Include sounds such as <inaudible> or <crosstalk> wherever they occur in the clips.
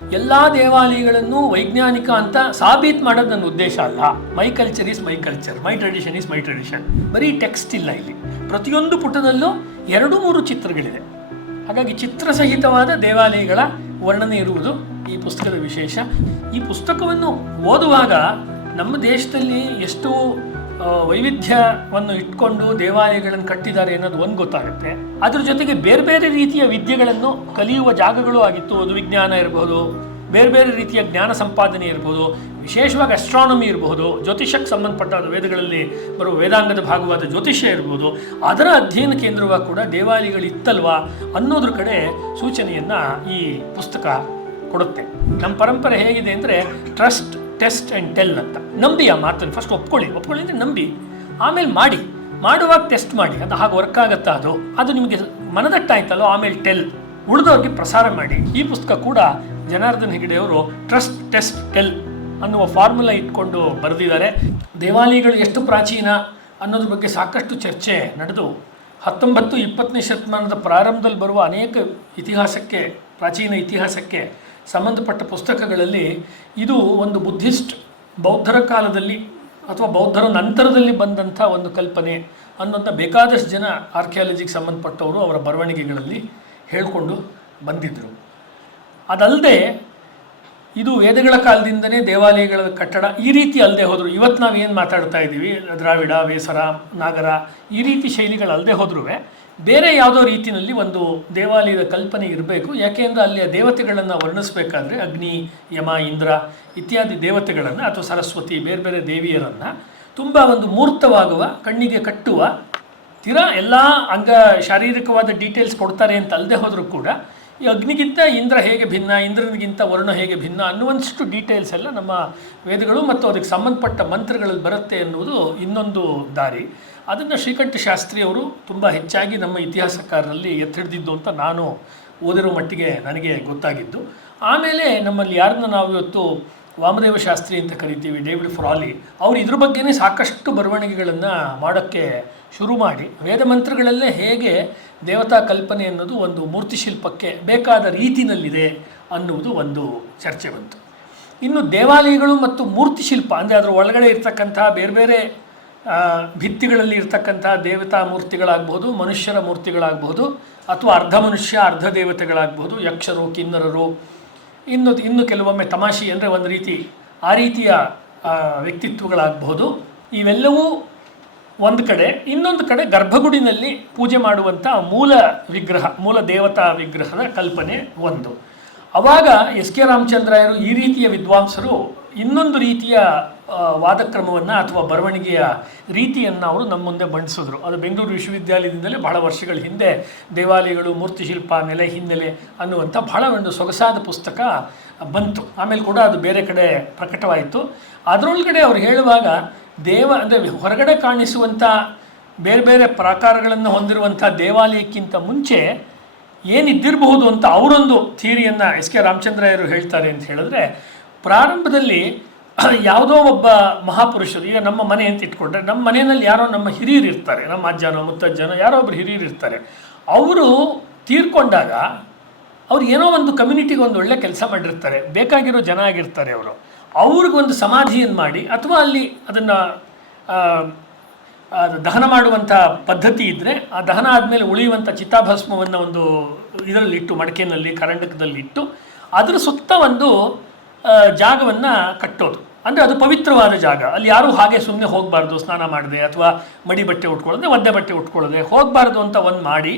ಎಲ್ಲ ದೇವಾಲಯಗಳನ್ನು ವೈಜ್ಞಾನಿಕ ಅಂತ ಸಾಬೀತ್ ಮಾಡೋದು ನನ್ನ ಉದ್ದೇಶ ಅಲ್ಲ. My culture is my culture my tradition is my tradition ಬರೀ ಟೆಕ್ಸ್ಟ್ ಇಲ್ಲ ಇಲ್ಲಿ. ಪ್ರತಿಯೊಂದು ಪುಟದಲ್ಲೂ ಎರಡು ಮೂರು ಚಿತ್ರಗಳಿದೆ ಹಾಗಾಗಿ ಚಿತ್ರಸಹಿತವಾದ ದೇವಾಲಯಗಳ ವರ್ಣನೆ ಇರುವುದು ಈ ಪುಸ್ತಕದ ವಿಶೇಷ. ಈ ಪುಸ್ತಕವನ್ನು ಓದುವಾಗ ನಮ್ಮ ದೇಶದಲ್ಲಿ ಎಷ್ಟು ವೈವಿಧ್ಯವನ್ನು ಇಟ್ಕೊಂಡು ದೇವಾಲಯಗಳನ್ನು ಕಟ್ಟಿದ್ದಾರೆ ಅನ್ನೋದು ಒಂದು ಗೊತ್ತಾಗುತ್ತೆ. ಅದ್ರ ಜೊತೆಗೆ ಬೇರೆ ಬೇರೆ ರೀತಿಯ ವಿದ್ಯೆಗಳನ್ನು ಕಲಿಯುವ ಜಾಗಗಳು ಆಗಿತ್ತು. ಅದು ವಿಜ್ಞಾನ ಇರಬಹುದು ಬೇರೆ ಬೇರೆ ರೀತಿಯ ಜ್ಞಾನ ಸಂಪಾದನೆ ಇರಬಹುದು ವಿಶೇಷವಾಗಿ ಅಸ್ಟ್ರಾನಮಿ ಇರಬಹುದು ಜ್ಯೋತಿಷಕ್ಕೆ ಸಂಬಂಧಪಟ್ಟ ವೇದಗಳಲ್ಲಿ ಬರುವ ವೇದಾಂಗದ ಭಾಗವಾದ ಜ್ಯೋತಿಷ್ಯ ಇರ್ಬೋದು, ಅದರ ಅಧ್ಯಯನ ಕೇಂದ್ರವಾಗಿ ಕೂಡ ದೇವಾಲಯಗಳಿತ್ತಲ್ವಾ ಅನ್ನೋದ್ರ ಕಡೆ ಸೂಚನೆಯನ್ನು ಈ ಪುಸ್ತಕ ಕೊಡುತ್ತೆ. ನಮ್ಮ ಪರಂಪರೆ ಹೇಗಿದೆ ಅಂದರೆ ಟ್ರಸ್ಟ್ ಟೆಸ್ಟ್ ಆ್ಯಂಡ್ ಟೆಲ್ ಅಂತ. ನಂಬಿ ಆ ಮಾತನ್ನು ಫಸ್ಟ್ ಒಪ್ಕೊಳ್ಳಿ. ಒಪ್ಕೊಳ್ಳಿ ಅಂದರೆ ನಂಬಿ. ಆಮೇಲೆ ಮಾಡಿ. ಮಾಡುವಾಗ ಟೆಸ್ಟ್ ಮಾಡಿ. ಅದು ಹಾಗೆ ವರ್ಕ್ ಆಗುತ್ತಾ ಅದು? ಅದು ನಿಮಗೆ ಮನದಟ್ಟಾಯ್ತಲ್ಲೋ ಆಮೇಲೆ ಟೆಲ್. ಉಳಿದವ್ರಿಗೆ ಪ್ರಸಾರ ಮಾಡಿ. ಈ ಪುಸ್ತಕ ಕೂಡ ಜನಾರ್ದನ್ ಹೆಗಡೆಯವರು ಟ್ರಸ್ಟ್ ಟೆಸ್ಟ್ ಟೆಲ್ ಅನ್ನುವ ಫಾರ್ಮುಲಾ ಇಟ್ಕೊಂಡು ಬರೆದಿದ್ದಾರೆ. ದೇವಾಲಯಗಳು ಎಷ್ಟು ಪ್ರಾಚೀನ ಅನ್ನೋದ್ರ ಬಗ್ಗೆ ಸಾಕಷ್ಟು ಚರ್ಚೆ ನಡೆದು ಹತ್ತೊಂಬತ್ತು ಇಪ್ಪತ್ತನೇ ಶತಮಾನದ ಪ್ರಾರಂಭದಲ್ಲಿ ಬರುವ ಅನೇಕ ಇತಿಹಾಸಕ್ಕೆ, ಪ್ರಾಚೀನ ಇತಿಹಾಸಕ್ಕೆ ಸಂಬಂಧಪಟ್ಟ ಪುಸ್ತಕಗಳಲ್ಲಿ ಇದು ಒಂದು ಬುದ್ಧಿಸ್ಟ್ ಬೌದ್ಧರ ಕಾಲದಲ್ಲಿ ಅಥವಾ ಬೌದ್ಧರ ನಂತರದಲ್ಲಿ ಬಂದಂಥ ಒಂದು ಕಲ್ಪನೆ ಅನ್ನೋಂಥ ಬೇಕಾದಷ್ಟು ಜನ ಆರ್ಕಿಯಾಲಜಿಗೆ ಸಂಬಂಧಪಟ್ಟವರು ಅವರ ಬರವಣಿಗೆಗಳಲ್ಲಿ ಹೇಳಿಕೊಂಡು ಬಂದಿದ್ದರು ಅದಲ್ಲದೆ ಇದು ವೇದಗಳ ಕಾಲದಿಂದನೇ ದೇವಾಲಯಗಳ ಕಟ್ಟಡ ಈ ರೀತಿ ಅಲ್ಲದೆ ಹೋದರು. ಇವತ್ತು ನಾವು ಏನು ಮಾತಾಡ್ತಾ ಇದ್ದೀವಿ ದ್ರಾವಿಡ ವೇಸರ ನಾಗರ ಈ ರೀತಿ ಶೈಲಿಗಳಲ್ಲದೆ ಹೋದ್ರೂ ಬೇರೆ ಯಾವುದೋ ರೀತಿಯಲ್ಲಿ ಒಂದು ದೇವಾಲಯದ ಕಲ್ಪನೆ ಇರಬೇಕು. ಯಾಕೆಂದರೆ ಅಲ್ಲಿಯ ದೇವತೆಗಳನ್ನು ವರ್ಣಿಸಬೇಕಾದ್ರೆ ಅಗ್ನಿ, ಯಮ, ಇಂದ್ರ ಇತ್ಯಾದಿ ದೇವತೆಗಳನ್ನು ಅಥವಾ ಸರಸ್ವತಿ, ಬೇರೆ ಬೇರೆ ದೇವಿಯರನ್ನು ತುಂಬ ಒಂದು ಮೂರ್ತವಾಗುವ, ಕಣ್ಣಿಗೆ ಕಟ್ಟುವ, ತೀರಾ ಎಲ್ಲ ಅಂಗ ಶಾರೀರಿಕವಾದ ಡೀಟೇಲ್ಸ್ ಕೊಡ್ತಾರೆ ಅಂತ ಅಲ್ಲದೆ ಹೋದರೂ ಕೂಡ ಈ ಅಗ್ನಿಗಿಂತ ಇಂದ್ರ ಹೇಗೆ ಭಿನ್ನ, ಇಂದ್ರನಿಗಿಂತ ವರುಣ ಹೇಗೆ ಭಿನ್ನ ಅನ್ನುವಷ್ಟು ಡೀಟೇಲ್ಸ್ ಎಲ್ಲ ನಮ್ಮ ವೇದಗಳು ಮತ್ತು ಅದಕ್ಕೆ ಸಂಬಂಧಪಟ್ಟ ಮಂತ್ರಗಳಲ್ಲಿ ಬರುತ್ತೆ ಎನ್ನುವುದು ಇನ್ನೊಂದು ದಾರಿ. ಅದನ್ನು ಶ್ರೀಕಂಠ ಶಾಸ್ತ್ರಿಯವರು ತುಂಬ ಹೆಚ್ಚಾಗಿ ನಮ್ಮ ಇತಿಹಾಸಕಾರರಲ್ಲಿ ಎತ್ತಿಡಿದಿದ್ದು ಅಂತ ನಾನು ಓದಿರೋ ಮಟ್ಟಿಗೆ ನನಗೆ ಗೊತ್ತಾಗಿದ್ದು. ಆಮೇಲೆ ನಮ್ಮಲ್ಲಿ ಯಾರನ್ನ ನಾವು ಇವತ್ತು ವಾಮದೇವ ಶಾಸ್ತ್ರಿ ಅಂತ ಕರಿತೀವಿ, ಡೇವಿಡ್ ಫ್ರಾಲಿ, ಅವರು ಇದ್ರ ಬಗ್ಗೆನೇ ಸಾಕಷ್ಟು ಬರವಣಿಗೆಗಳನ್ನು ಮಾಡೋಕ್ಕೆ ಶುರು ಮಾಡಿ. ವೇದ ಮಂತ್ರಗಳಲ್ಲೇ ಹೇಗೆ ದೇವತಾ ಕಲ್ಪನೆ ಅನ್ನೋದು ಒಂದು ಮೂರ್ತಿ ಶಿಲ್ಪಕ್ಕೆ ಬೇಕಾದ ರೀತಿನಲ್ಲಿದೆ ಅನ್ನುವುದು ಒಂದು ಚರ್ಚೆ ಬಂತು. ಇನ್ನು ದೇವಾಲಯಗಳು ಮತ್ತು ಮೂರ್ತಿ ಶಿಲ್ಪ, ಅಂದರೆ ಅದರ ಒಳಗಡೆ ಇರ್ತಕ್ಕಂತಹ ಬೇರೆ ಬೇರೆ ಭಿತ್ತಿಗಳಲ್ಲಿ ಇರ್ತಕ್ಕಂಥ ದೇವತಾ ಮೂರ್ತಿಗಳಾಗಬಹುದು, ಮನುಷ್ಯರ ಮೂರ್ತಿಗಳಾಗಬಹುದು, ಅಥವಾ ಅರ್ಧ ಮನುಷ್ಯ, ಅರ್ಧ ದೇವತೆಗಳಾಗಬಹುದು, ಯಕ್ಷರು, ಕಿನ್ನರರು, ಇನ್ನು ಇನ್ನು ಕೆಲವೊಮ್ಮೆ ತಮಾಷೆ ಅಂದರೆ ಒಂದು ರೀತಿ ಆ ರೀತಿಯ ವ್ಯಕ್ತಿತ್ವಗಳಾಗಬಹುದು. ಇವೆಲ್ಲವೂ ಒಂದು ಕಡೆ, ಇನ್ನೊಂದು ಕಡೆ ಗರ್ಭಗುಡಿನಲ್ಲಿ ಪೂಜೆ ಮಾಡುವಂಥ ಮೂಲ ವಿಗ್ರಹ, ಮೂಲ ದೇವತಾ ವಿಗ್ರಹದ ಕಲ್ಪನೆ ಒಂದು. ಅವಾಗ ಎಸ್ ಕೆ ರಾಮಚಂದ್ರಾಯರು ಈ ರೀತಿಯ ವಿದ್ವಾಂಸರು ಇನ್ನೊಂದು ರೀತಿಯ ವಾದಕ್ರಮವನ್ನು ಅಥವಾ ಬರವಣಿಗೆಯ ರೀತಿಯನ್ನು ಅವರು ನಮ್ಮ ಮುಂದೆ ಬಂಡಿಸಿದ್ರು ಅದು ಬೆಂಗಳೂರು ವಿಶ್ವವಿದ್ಯಾಲಯದಿಂದಲೇ ಬಹಳ ವರ್ಷಗಳ ಹಿಂದೆ ದೇವಾಲಯಗಳು, ಮೂರ್ತಿಶಿಲ್ಪ, ನೆಲೆ ಹಿನ್ನೆಲೆ ಅನ್ನುವಂಥ ಬಹಳ ಒಂದು ಸೊಗಸಾದ ಪುಸ್ತಕ ಬಂತು. ಆಮೇಲೆ ಕೂಡ ಅದು ಬೇರೆ ಕಡೆ ಪ್ರಕಟವಾಯಿತು. ಅದರೊಳಗಡೆ ಅವ್ರು ಹೇಳುವಾಗ ದೇವ ಅಂದರೆ ಹೊರಗಡೆ ಕಾಣಿಸುವಂಥ ಬೇರೆ ಬೇರೆ ಪ್ರಾಕಾರಗಳನ್ನು ಹೊಂದಿರುವಂಥ ದೇವಾಲಯಕ್ಕಿಂತ ಮುಂಚೆ ಏನಿದ್ದಿರಬಹುದು ಅಂತ ಅವರೊಂದು ಥಿಯರಿಯನ್ನು ಎಸ್ ಕೆ ರಾಮಚಂದ್ರಯ್ಯರು ಹೇಳ್ತಾರೆ ಅಂತ ಹೇಳಿದ್ರೆ, ಪ್ರಾರಂಭದಲ್ಲಿ <clears throat> ಯಾವುದೋ ಒಬ್ಬ ಮಹಾಪುರುಷರು, ಈಗ ನಮ್ಮ ಮನೆ ಅಂತ ಇಟ್ಕೊಂಡ್ರೆ, ನಮ್ಮ ಮನೆಯಲ್ಲಿ ಯಾರೋ ನಮ್ಮ ಹಿರಿಯರು ಇರ್ತಾರೆ, ನಮ್ಮ ಅಜ್ಜನೋ, ಮುತ್ತಜ್ಜನೋ, ಯಾರೋ ಒಬ್ಬರು ಹಿರಿಯರು ಇರ್ತಾರೆ. ಅವರು ತೀರ್ಕೊಂಡಾಗ ಅವ್ರು ಏನೋ ಒಂದು ಕಮ್ಯುನಿಟಿಗೆ ಒಂದು ಒಳ್ಳೆ ಕೆಲಸ ಮಾಡಿರ್ತಾರೆ, ಬೇಕಾಗಿರೋ ಜನ ಆಗಿರ್ತಾರೆ ಅವರು. ಅವ್ರಿಗೊಂದು ಸಮಾಧಿಯನ್ನು ಮಾಡಿ, ಅಥವಾ ಅಲ್ಲಿ ಅದನ್ನು ಅದು ದಹನ ಮಾಡುವಂಥ ಪದ್ಧತಿ ಇದ್ದರೆ ಆ ದಹನ ಆದಮೇಲೆ ಉಳಿಯುವಂಥ ಚಿತ್ತಾಭಸ್ಮವನ್ನು ಒಂದು ಇದರಲ್ಲಿಟ್ಟು ಮಡಕೆಯಲ್ಲಿ ಕರಂಡಕದಲ್ಲಿಟ್ಟು ಅದರ ಸುತ್ತ ಒಂದು ಜಾಗವನ್ನು ಕಟ್ಟೋದು. ಅಂದರೆ ಅದು ಪವಿತ್ರವಾದ ಜಾಗ. ಅಲ್ಲಿ ಯಾರೂ ಹಾಗೆ ಸುಮ್ಮನೆ ಹೋಗಬಾರ್ದು, ಸ್ನಾನ ಮಾಡದೆ, ಅಥವಾ ಮಡಿ ಬಟ್ಟೆ ಉಟ್ಕೊಳ್ಳೋದೆ, ಒದ್ದೆ ಬಟ್ಟೆ ಉಟ್ಕೊಳ್ಳೋದೆ ಹೋಗಬಾರ್ದು ಅಂತ ಒಂದು ಮಾಡಿ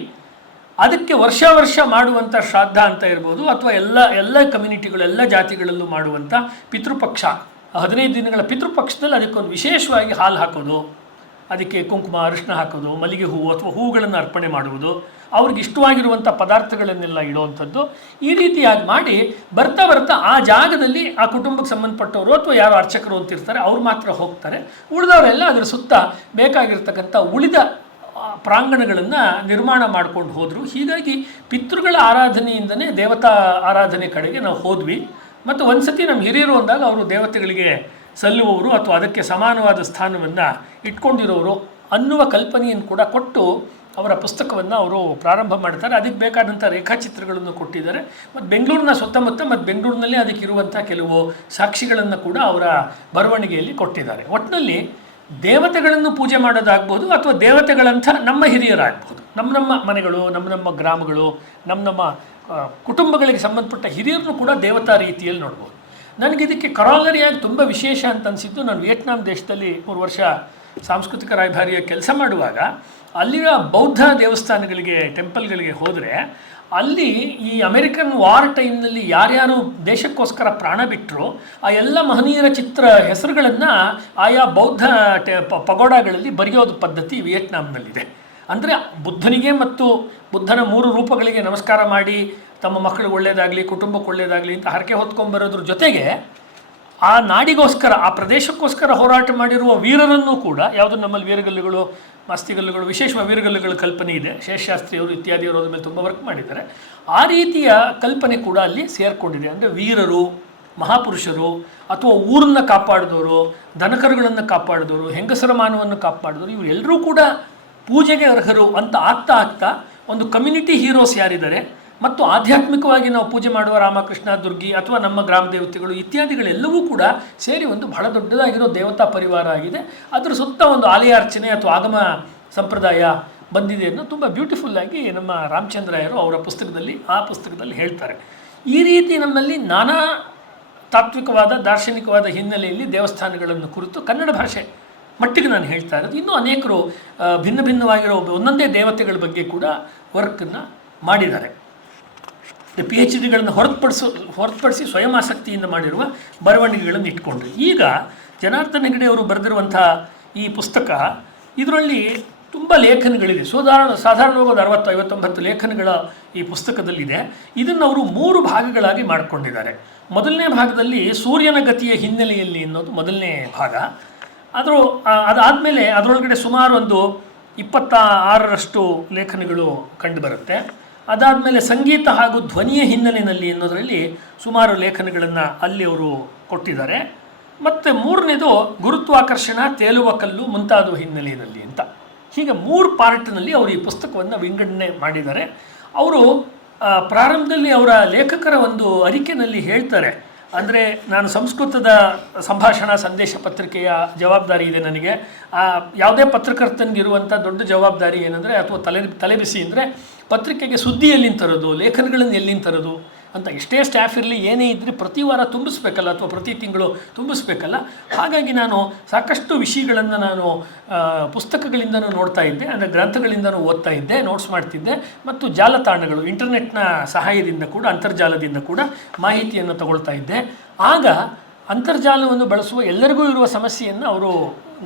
ಅದಕ್ಕೆ ವರ್ಷ ವರ್ಷ ಮಾಡುವಂಥ ಶ್ರಾದ್ದ ಅಂತ ಇರ್ಬೋದು ಅಥವಾ ಎಲ್ಲ ಎಲ್ಲ ಕಮ್ಯುನಿಟಿಗಳು ಎಲ್ಲ ಜಾತಿಗಳಲ್ಲೂ ಮಾಡುವಂಥ ಪಿತೃಪಕ್ಷ. ಹದಿನೈದು ದಿನಗಳ ಪಿತೃಪಕ್ಷದಲ್ಲಿ ಅದಕ್ಕೊಂದು ವಿಶೇಷವಾಗಿ ಹಾಲು ಹಾಕೋದು, ಅದಕ್ಕೆ ಕುಂಕುಮ ಅರಿಶಿನ ಹಾಕೋದು, ಮಲ್ಲಿಗೆ ಹೂವು ಅಥವಾ ಹೂಗಳನ್ನು ಅರ್ಪಣೆ ಮಾಡುವುದು, ಅವ್ರಿಗೆ ಇಷ್ಟವಾಗಿರುವಂಥ ಪದಾರ್ಥಗಳನ್ನೆಲ್ಲ ಇಡುವಂಥದ್ದು ಈ ರೀತಿಯಾಗಿ ಮಾಡಿ ಬರ್ತಾ ಬರ್ತಾ ಆ ಜಾಗದಲ್ಲಿ ಆ ಕುಟುಂಬಕ್ಕೆ ಸಂಬಂಧಪಟ್ಟವರು ಅಥವಾ ಯಾರು ಅರ್ಚಕರು ಅಂತಿರ್ತಾರೆ, ಅವ್ರು ಮಾತ್ರ ಹೋಗ್ತಾರೆ. ಉಳಿದವರೆಲ್ಲ ಅದರ ಸುತ್ತ ಬೇಕಾಗಿರ್ತಕ್ಕಂಥ ಉಳಿದ ಪ್ರಾಂಗಣಗಳನ್ನು ನಿರ್ಮಾಣ ಮಾಡ್ಕೊಂಡು ಹೋದರು. ಹೀಗಾಗಿ ಪಿತೃಗಳ ಆರಾಧನೆಯಿಂದನೇ ದೇವತಾ ಆರಾಧನೆ ಕಡೆಗೆ ನಾವು ಹೋದ್ವಿ. ಮತ್ತು ಒಂದು ಸತಿ ನಮ್ಮ ಹಿರಿಯರು ಅಂದಾಗ ಅವರು ದೇವತೆಗಳಿಗೆ ಸಲ್ಲುವವರು ಅಥವಾ ಅದಕ್ಕೆ ಸಮಾನವಾದ ಸ್ಥಾನವನ್ನು ಇಟ್ಕೊಂಡಿರೋರು ಅನ್ನುವ ಕಲ್ಪನೆಯನ್ನು ಕೂಡ ಕೊಟ್ಟು ಅವರ ಪುಸ್ತಕವನ್ನು ಅವರು ಪ್ರಾರಂಭ ಮಾಡ್ತಾರೆ. ಅದಕ್ಕೆ ಬೇಕಾದಂಥ ರೇಖಾಚಿತ್ರಗಳನ್ನು ಕೊಟ್ಟಿದ್ದಾರೆ. ಮತ್ತು ಬೆಂಗಳೂರಿನ ಸುತ್ತಮುತ್ತ ಮತ್ತು ಬೆಂಗಳೂರಿನಲ್ಲೇ ಅದಕ್ಕೆ ಇರುವಂಥ ಕೆಲವು ಸಾಕ್ಷಿಗಳನ್ನು ಕೂಡ ಅವರ ಬರವಣಿಗೆಯಲ್ಲಿ ಕೊಟ್ಟಿದ್ದಾರೆ. ಒಟ್ಟಿನಲ್ಲಿ ದೇವತೆಗಳನ್ನು ಪೂಜೆ ಮಾಡೋದಾಗ್ಬೋದು ಅಥವಾ ದೇವತೆಗಳಂಥ ನಮ್ಮ ಹಿರಿಯರಾಗ್ಬೋದು. ನಮ್ಮ ನಮ್ಮ ಮನೆಗಳು, ನಮ್ಮ ನಮ್ಮ ಗ್ರಾಮಗಳು, ನಮ್ಮ ನಮ್ಮ ಕುಟುಂಬಗಳಿಗೆ ಸಂಬಂಧಪಟ್ಟ ಹಿರಿಯರನ್ನು ಕೂಡ ದೇವತಾ ರೀತಿಯಲ್ಲಿ ನೋಡ್ಬೋದು. ನನಗೆ ಇದಕ್ಕೆ ಕರಾಲರಿಯಾಗಿ ತುಂಬ ವಿಶೇಷ ಅಂತ ಅನಿಸಿದ್ದು, ನಾನು ವಿಯೆಟ್ನಾಂ ದೇಶದಲ್ಲಿ ಮೂರು ವರ್ಷ ಸಾಂಸ್ಕೃತಿಕ ರಾಯಭಾರಿಯ ಕೆಲಸ ಮಾಡುವಾಗ ಅಲ್ಲಿಯ ಬೌದ್ಧ ದೇವಸ್ಥಾನಗಳಿಗೆ, ಟೆಂಪಲ್ಗಳಿಗೆ ಹೋದರೆ, ಅಲ್ಲಿ ಈ ಅಮೆರಿಕನ್ ವಾರ್ ಟೈಮ್ನಲ್ಲಿ ಯಾರ್ಯಾರು ದೇಶಕ್ಕೋಸ್ಕರ ಪ್ರಾಣ ಬಿಟ್ಟರು ಆ ಎಲ್ಲ ಮಹನೀಯರ ಚಿತ್ರ ಹೆಸರುಗಳನ್ನು ಆಯಾ ಬೌದ್ಧ ಟೆ ಪಗೋಡಾಗಳಲ್ಲಿ ಬರೆಯೋದು ಪದ್ಧತಿ ವಿಯೆಟ್ನಾಂನಲ್ಲಿದೆ. ಅಂದರೆ ಬುದ್ಧನಿಗೆ ಮತ್ತು ಬುದ್ಧನ ಮೂರು ರೂಪಗಳಿಗೆ ನಮಸ್ಕಾರ ಮಾಡಿ, ತಮ್ಮ ಮಕ್ಕಳಿಗೆ ಒಳ್ಳೆಯದಾಗಲಿ ಕುಟುಂಬಕ್ಕೆ ಒಳ್ಳೆಯದಾಗಲಿ ಅಂತ ಹರಕೆ ಹೊತ್ಕೊಂಡ್ಬರೋದ್ರ ಜೊತೆಗೆ, ಆ ನಾಡಿಗೋಸ್ಕರ, ಆ ಪ್ರದೇಶಕ್ಕೋಸ್ಕರ ಹೋರಾಟ ಮಾಡಿರುವ ವೀರರನ್ನು ಕೂಡ, ಯಾವುದು ನಮ್ಮಲ್ಲಿ ವೀರಗಲ್ಲುಗಳು ಮಾಸ್ತಿಗಲ್ಲುಗಳು ವಿಶೇಷವಾಗಿ ವೀರಗಲ್ಲುಗಳ ಕಲ್ಪನೆ ಇದೆ. ಶೇಷಶಾಸ್ತ್ರಿಯವರು, ಇತ್ಯಾದಿಯವರು ಅದ್ರ ಮೇಲೆ ತುಂಬ ವರ್ಕ್ ಮಾಡಿದ್ದಾರೆ. ಆ ರೀತಿಯ ಕಲ್ಪನೆ ಕೂಡ ಅಲ್ಲಿ ಸೇರಿಕೊಂಡಿದೆ. ಅಂದರೆ ವೀರರು, ಮಹಾಪುರುಷರು, ಅಥವಾ ಊರನ್ನು ಕಾಪಾಡಿದವರು, ದನಕರುಗಳನ್ನು ಕಾಪಾಡಿದವರು, ಹೆಂಗಸರ ಮಾನವನ್ನು ಕಾಪಾಡಿದವರು ಇವರೆಲ್ಲರೂ ಕೂಡ ಪೂಜೆಗೆ ಅರ್ಹರು ಅಂತ ಆಗ್ತಾ ಆಗ್ತಾ ಒಂದು ಕಮ್ಯುನಿಟಿ ಹೀರೋಸ್ ಯಾರಿದ್ದಾರೆ ಮತ್ತು ಆಧ್ಯಾತ್ಮಿಕವಾಗಿ ನಾವು ಪೂಜೆ ಮಾಡುವ ರಾಮಕೃಷ್ಣ, ದುರ್ಗಿ ಅಥವಾ ನಮ್ಮ ಗ್ರಾಮ ದೇವತೆಗಳು ಇತ್ಯಾದಿಗಳೆಲ್ಲವೂ ಕೂಡ ಸೇರಿ ಒಂದು ಬಹಳ ದೊಡ್ಡದಾಗಿರೋ ದೇವತಾ ಪರಿವಾರ ಆಗಿದೆ. ಅದರ ಸುತ್ತ ಒಂದು ಆಲಯಾರ್ಚನೆ ಅಥವಾ ಆಗಮ ಸಂಪ್ರದಾಯ ಬಂದಿದೆ ಅನ್ನೋ ತುಂಬ ಬ್ಯೂಟಿಫುಲ್ ಆಗಿ ನಮ್ಮ ರಾಮಚಂದ್ರಾಯರು ಅವರ ಪುಸ್ತಕದಲ್ಲಿ, ಆ ಪುಸ್ತಕದಲ್ಲಿ ಹೇಳ್ತಾರೆ. ಈ ರೀತಿ ನಮ್ಮಲ್ಲಿ ನಾನಾ ತಾತ್ವಿಕವಾದ, ದಾರ್ಶನಿಕವಾದ ಹಿನ್ನೆಲೆಯಲ್ಲಿ ದೇವಸ್ಥಾನಗಳನ್ನು ಕುರಿತು ಕನ್ನಡ ಭಾಷೆ ಮಟ್ಟಿಗೆ ನಾನು ಹೇಳ್ತಾ ಇರೋದು. ಇನ್ನೂ ಅನೇಕರು ಭಿನ್ನ ಭಿನ್ನವಾಗಿರೋ ಒಂದೊಂದೇ ದೇವತೆಗಳ ಬಗ್ಗೆ ಕೂಡ ವರ್ಕನ್ನು ಮಾಡಿದ್ದಾರೆ. ಪಿ ಎಚ್ ಡಿಗಳನ್ನು ಹೊರತುಪಡಿಸೋ, ಹೊರತುಪಡಿಸಿ ಸ್ವಯಂ ಆಸಕ್ತಿಯಿಂದ ಮಾಡಿರುವ ಬರವಣಿಗೆಗಳನ್ನು ಇಟ್ಕೊಂಡ್ರು. ಈಗ ಜನಾರ್ದನ ಹೆಗಡೆ ಅವರು ಬರೆದಿರುವಂಥ ಈ ಪುಸ್ತಕ, ಇದರಲ್ಲಿ ತುಂಬ ಲೇಖನಗಳಿದೆ. ಸಾಧಾರಣ, ಸಾಧಾರಣವಾಗಿ ಒಂದು ಅರವತ್ತು, ಐವತ್ತೊಂಬತ್ತು ಲೇಖನಗಳ ಈ ಪುಸ್ತಕದಲ್ಲಿದೆ. ಇದನ್ನು ಅವರು ಮೂರು ಭಾಗಗಳಾಗಿ ಮಾಡಿಕೊಂಡಿದ್ದಾರೆ. ಮೊದಲನೇ ಭಾಗದಲ್ಲಿ ಸೂರ್ಯನ ಗತಿಯ ಹಿನ್ನೆಲೆಯಲ್ಲಿ ಅನ್ನೋದು ಮೊದಲನೇ ಭಾಗ. ಆದರೂ ಅದಾದಮೇಲೆ ಅದರೊಳಗಡೆ ಸುಮಾರು ಒಂದು ಇಪ್ಪತ್ತ ಆರರಷ್ಟು ಲೇಖನಗಳು ಕಂಡುಬರುತ್ತೆ ಅದಾದಮೇಲೆ ಸಂಗೀತ ಹಾಗೂ ಧ್ವನಿಯ ಹಿನ್ನೆಲೆಯಲ್ಲಿ ಅನ್ನೋದರಲ್ಲಿ ಸುಮಾರು ಲೇಖನಗಳನ್ನು ಅಲ್ಲಿ ಅವರು ಕೊಟ್ಟಿದ್ದಾರೆ. ಮತ್ತು ಮೂರನೇದು ಗುರುತ್ವಾಕರ್ಷಣ, ತೇಲುವ ಕಲ್ಲು ಮುಂತಾದ ಹಿನ್ನೆಲೆಯಲ್ಲಿ ಅಂತ. ಹೀಗೆ ಮೂರು ಪಾರ್ಟ್ನಲ್ಲಿ ಅವರು ಈ ಪುಸ್ತಕವನ್ನು ವಿಂಗಡಣೆ ಮಾಡಿದ್ದಾರೆ. ಅವರು ಪ್ರಾರಂಭದಲ್ಲಿ ಅವರ ಲೇಖಕರ ಒಂದು ಅರಿಕೆನಲ್ಲಿ ಹೇಳ್ತಾರೆ. ಅಂದರೆ ನಾನು ಸಂಸ್ಕೃತದ ಸಂಭಾಷಣಾ ಸಂದೇಶ ಪತ್ರಿಕೆಯ ಜವಾಬ್ದಾರಿ ಇದೆ ನನಗೆ. ಆ, ಯಾವುದೇ ಪತ್ರಕರ್ತನಿಗಿರುವಂಥ ದೊಡ್ಡ ಜವಾಬ್ದಾರಿ ಏನಂದರೆ ಅಥವಾ ತಲೆ ತಲೆಬಿಸಿ ಅಂದರೆ ಪತ್ರಿಕೆಗೆ ಸುದ್ದಿ ಎಲ್ಲಿಂದ ತರೋದು ಲೇಖನಗಳನ್ನು ಎಲ್ಲಿಂದ ತರೋದು ಅಂತ ಎಷ್ಟೇ ಸ್ಟಾಫ್ ಇರಲಿ, ಏನೇ ಇದ್ದರೆ ಪ್ರತಿ ವಾರ ತುಂಬಿಸ್ಬೇಕಲ್ಲ ಅಥವಾ ಪ್ರತಿ ತಿಂಗಳು ತುಂಬಿಸ್ಬೇಕಲ್ಲ? ಹಾಗಾಗಿ ನಾನು ಸಾಕಷ್ಟು ವಿಷಯಗಳನ್ನು ನಾನು ಪುಸ್ತಕಗಳಿಂದನೂ ನೋಡ್ತಾ ಇದ್ದೆ, ಅಂದರೆ ಗ್ರಂಥಗಳಿಂದನೂ ಓದ್ತಾ ಇದ್ದೆ ನೋಟ್ಸ್ ಮಾಡ್ತಿದ್ದೆ, ಮತ್ತು ಜಾಲತಾಣಗಳು, ಇಂಟರ್ನೆಟ್ನ ಸಹಾಯದಿಂದ ಕೂಡ, ಅಂತರ್ಜಾಲದಿಂದ ಕೂಡ ಮಾಹಿತಿಯನ್ನು ತಗೊಳ್ತಾ ಇದ್ದೆ. ಆಗ ಅಂತರ್ಜಾಲವನ್ನು ಬಳಸುವ ಎಲ್ಲರಿಗೂ ಇರುವ ಸಮಸ್ಯೆಯನ್ನು ಅವರು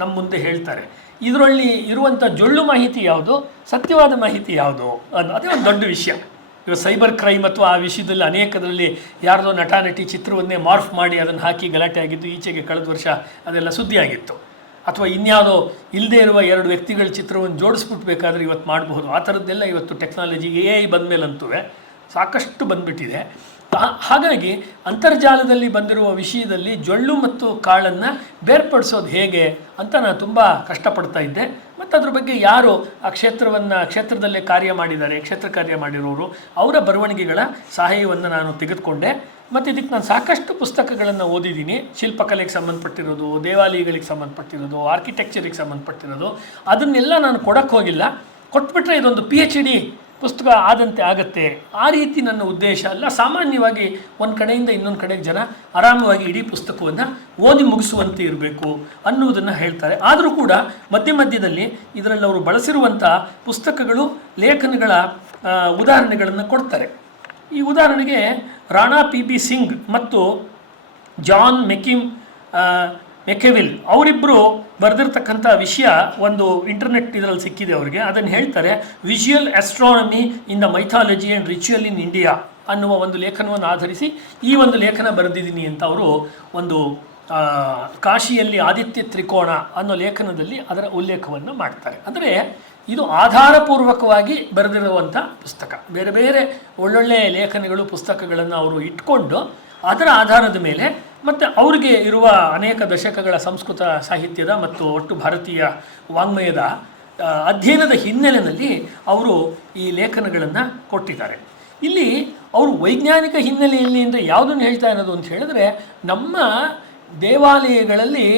ನಮ್ಮ ಮುಂದೆ ಹೇಳ್ತಾರೆ. ಇದರಲ್ಲಿ ಇರುವಂಥ ಜೊಳ್ಳು ಮಾಹಿತಿ ಯಾವುದು? ಸತ್ಯವಾದ ಮಾಹಿತಿ ಯಾವುದು? ಅನ್ನೋ, ಅದೇ ಒಂದು ದೊಡ್ಡ ವಿಷಯ. ಇವಾಗ ಸೈಬರ್ ಕ್ರೈಮ್ ಅಥವಾ ಆ ವಿಷಯದಲ್ಲಿ ಅನೇಕದಲ್ಲಿ ಯಾರ್ದೋ ನಟ ನಟಿ ಚಿತ್ರವನ್ನೇ ಮಾರ್ಫ್ ಮಾಡಿ ಅದನ್ನು ಹಾಕಿ ಗಲಾಟೆ ಆಗಿದ್ದು ಈಚೆಗೆ ಕಳೆದ ವರ್ಷ ಅದೆಲ್ಲ ಸುದ್ದಿಯಾಗಿತ್ತು. ಅಥವಾ ಇನ್ಯಾವುದೋ ಇಲ್ಲದೇ ಇರುವ ಎರಡು ವ್ಯಕ್ತಿಗಳ ಚಿತ್ರವನ್ನು ಜೋಡಿಸ್ಬಿಟ್ಬೇಕಾದ್ರೆ ಇವತ್ತು ಮಾಡಬಹುದು. ಆ ಥರದ್ದೆಲ್ಲ ಇವತ್ತು ಟೆಕ್ನಾಲಜಿ ಎ ಐ ಬಂದಮೇಲಂತೂ ಸಾಕಷ್ಟು ಬಂದ್ಬಿಟ್ಟಿದೆ. ಹಾ- ಹಾಗಾಗಿ ಅಂತರ್ಜಾಲದಲ್ಲಿ ಬಂದಿರುವ ವಿಷಯದಲ್ಲಿ ಜೊಳ್ಳು ಮತ್ತು ಕಾಳನ್ನು ಬೇರ್ಪಡಿಸೋದು ಹೇಗೆ ಅಂತ ನಾನು ತುಂಬ ಕಷ್ಟಪಡ್ತಾ ಇದ್ದೆ. ಮತ್ತು ಅದ್ರ ಬಗ್ಗೆ ಯಾರು ಆ ಕ್ಷೇತ್ರವನ್ನು, ಕ್ಷೇತ್ರದಲ್ಲೇ ಕಾರ್ಯ ಮಾಡಿದ್ದಾರೆ, ಕ್ಷೇತ್ರ ಕಾರ್ಯ ಮಾಡಿರೋರು, ಅವರ ಬರವಣಿಗೆಗಳ ಸಹಾಯವನ್ನು ನಾನು ತೆಗೆದುಕೊಂಡೆ. ಮತ್ತು ಇದಕ್ಕೆ ನಾನು ಸಾಕಷ್ಟು ಪುಸ್ತಕಗಳನ್ನು ಓದಿದ್ದೀನಿ. ಶಿಲ್ಪಕಲೆಗೆ ಸಂಬಂಧಪಟ್ಟಿರೋದು, ದೇವಾಲಯಗಳಿಗೆ ಸಂಬಂಧಪಟ್ಟಿರೋದು ಆರ್ಕಿಟೆಕ್ಚರಿಗೆ ಸಂಬಂಧಪಟ್ಟಿರೋದು. ಅದನ್ನೆಲ್ಲ ನಾನು ಕೊಡೋಕ್ಕೋಗಿಲ್ಲ ಕೊಟ್ಬಿಟ್ರೆ ಇದೊಂದು ಪಿ ಎಚ್ ಡಿ ಪುಸ್ತಕ ಆದಂತೆ ಆಗತ್ತೆ. ಆ ರೀತಿ ನನ್ನ ಉದ್ದೇಶ ಅಲ್ಲ. ಸಾಮಾನ್ಯವಾಗಿ ಒಂದು ಕಡೆಯಿಂದ ಇನ್ನೊಂದು ಕಡೆಗೆ ಜನ ಆರಾಮವಾಗಿ ಇಡೀ ಪುಸ್ತಕವನ್ನು ಓದಿ ಮುಗಿಸುವಂತೆ ಇರಬೇಕು ಅನ್ನುವುದನ್ನು ಹೇಳ್ತಾರೆ. ಆದರೂ ಕೂಡ ಮಧ್ಯ ಮಧ್ಯದಲ್ಲಿ ಇದರಲ್ಲಿ ಅವರು ಬಳಸಿರುವಂಥ ಪುಸ್ತಕಗಳು ಲೇಖನಗಳ ಉದಾಹರಣೆಗಳನ್ನು ಕೊಡ್ತಾರೆ. ಈ ಉದಾಹರಣೆಗೆ ರಾಣಾ ಪಿ ಬಿ ಸಿಂಗ್ ಮತ್ತು ಜಾನ್ ಮೆಕಿಮ್ ಮೆಕೆವಿಲ್ ಅವರಿಬ್ಬರು ಬರೆದಿರ್ತಕ್ಕಂಥ ವಿಷಯ ಒಂದು ಇಂಟರ್ನೆಟ್ ಇದರಲ್ಲಿ ಸಿಕ್ಕಿದೆ ಅವರಿಗೆ. ಅದನ್ನು ಹೇಳ್ತಾರೆ visual astronomy in the mythology and ritual in India ಅನ್ನುವ ಒಂದು ಲೇಖನವನ್ನು ಆಧರಿಸಿ ಈ ಒಂದು ಲೇಖನ ಬರೆದಿದ್ದೀನಿ ಅಂತ ಅವರು ಒಂದು ಕಾಶಿಯಲ್ಲಿ ಆದಿತ್ಯ ತ್ರಿಕೋಣ ಅನ್ನೋ ಲೇಖನದಲ್ಲಿ ಅದರ ಉಲ್ಲೇಖವನ್ನು ಮಾಡ್ತಾರೆ. ಅಂದರೆ ಇದು ಆಧಾರಪೂರ್ವಕವಾಗಿ ಬರೆದಿರುವಂಥ ಪುಸ್ತಕ. ಬೇರೆ ಬೇರೆ ಒಳ್ಳೊಳ್ಳೆ ಲೇಖನಗಳು, ಪುಸ್ತಕಗಳನ್ನು ಅವರು ಇಟ್ಕೊಂಡು ಅದರ ಆಧಾರದ ಮೇಲೆ ಮತ್ತು ಅವರಿಗೆ ಇರುವ ಅನೇಕ ದಶಕಗಳ ಸಂಸ್ಕೃತ ಸಾಹಿತ್ಯದ ಮತ್ತು ಒಟ್ಟು ಭಾರತೀಯ ವಾಂಗ್ಮಯದ ಅಧ್ಯಯನದ ಹಿನ್ನೆಲೆಯಲ್ಲಿ ಅವರು ಈ ಲೇಖನಗಳನ್ನು ಕೊಟ್ಟಿದ್ದಾರೆ. ಇಲ್ಲಿ ಅವರು ವೈಜ್ಞಾನಿಕ ಹಿನ್ನೆಲೆಯಲ್ಲಿ ಅಂದರೆ ಯಾವುದನ್ನು ಹೇಳ್ತಾ ಇರೋದು ಅಂತ ಹೇಳಿದ್ರೆ ನಮ್ಮ ದೇವಾಲಯಗಳಲ್ಲಿ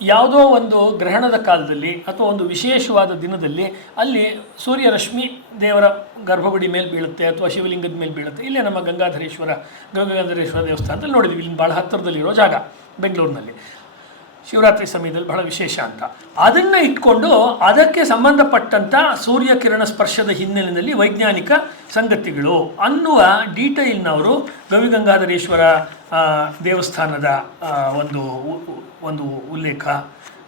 ಯಾವುದೋ ಒಂದು ಗ್ರಹಣದ ಕಾಲದಲ್ಲಿ ಅಥವಾ ಒಂದು ವಿಶೇಷವಾದ ದಿನದಲ್ಲಿ ಅಲ್ಲಿ ಸೂರ್ಯರಶ್ಮಿ ದೇವರ ಗರ್ಭಗುಡಿ ಮೇಲೆ ಬೀಳುತ್ತೆ ಅಥವಾ ಶಿವಲಿಂಗದ ಮೇಲೆ ಬೀಳುತ್ತೆ. ಇಲ್ಲೇ ನಮ್ಮ ಗಂಗಾಧರೇಶ್ವರ ಗಂಗಾಧರೇಶ್ವರ ದೇವಸ್ಥಾನದಲ್ಲಿ ನೋಡಿದ್ವಿ. ಇಲ್ಲಿ ಭಾಳ ಹತ್ತಿರದಲ್ಲಿರೋ ಜಾಗ, ಬೆಂಗಳೂರಿನಲ್ಲಿ. ಶಿವರಾತ್ರಿ ಸಮಯದಲ್ಲಿ ಬಹಳ ವಿಶೇಷ ಅಂತ. ಅದನ್ನು ಇಟ್ಕೊಂಡು ಅದಕ್ಕೆ ಸಂಬಂಧಪಟ್ಟಂಥ ಸೂರ್ಯಕಿರಣ ಸ್ಪರ್ಶದ ಹಿನ್ನೆಲೆಯಲ್ಲಿ ವೈಜ್ಞಾನಿಕ ಸಂಗತಿಗಳು ಅನ್ನುವ ಡೀಟೈಲ್ನವರು ಗವಿಗಂಗಾಧರೇಶ್ವರ ದೇವಸ್ಥಾನದ ಒಂದು ಒಂದು ಉಲ್ಲೇಖ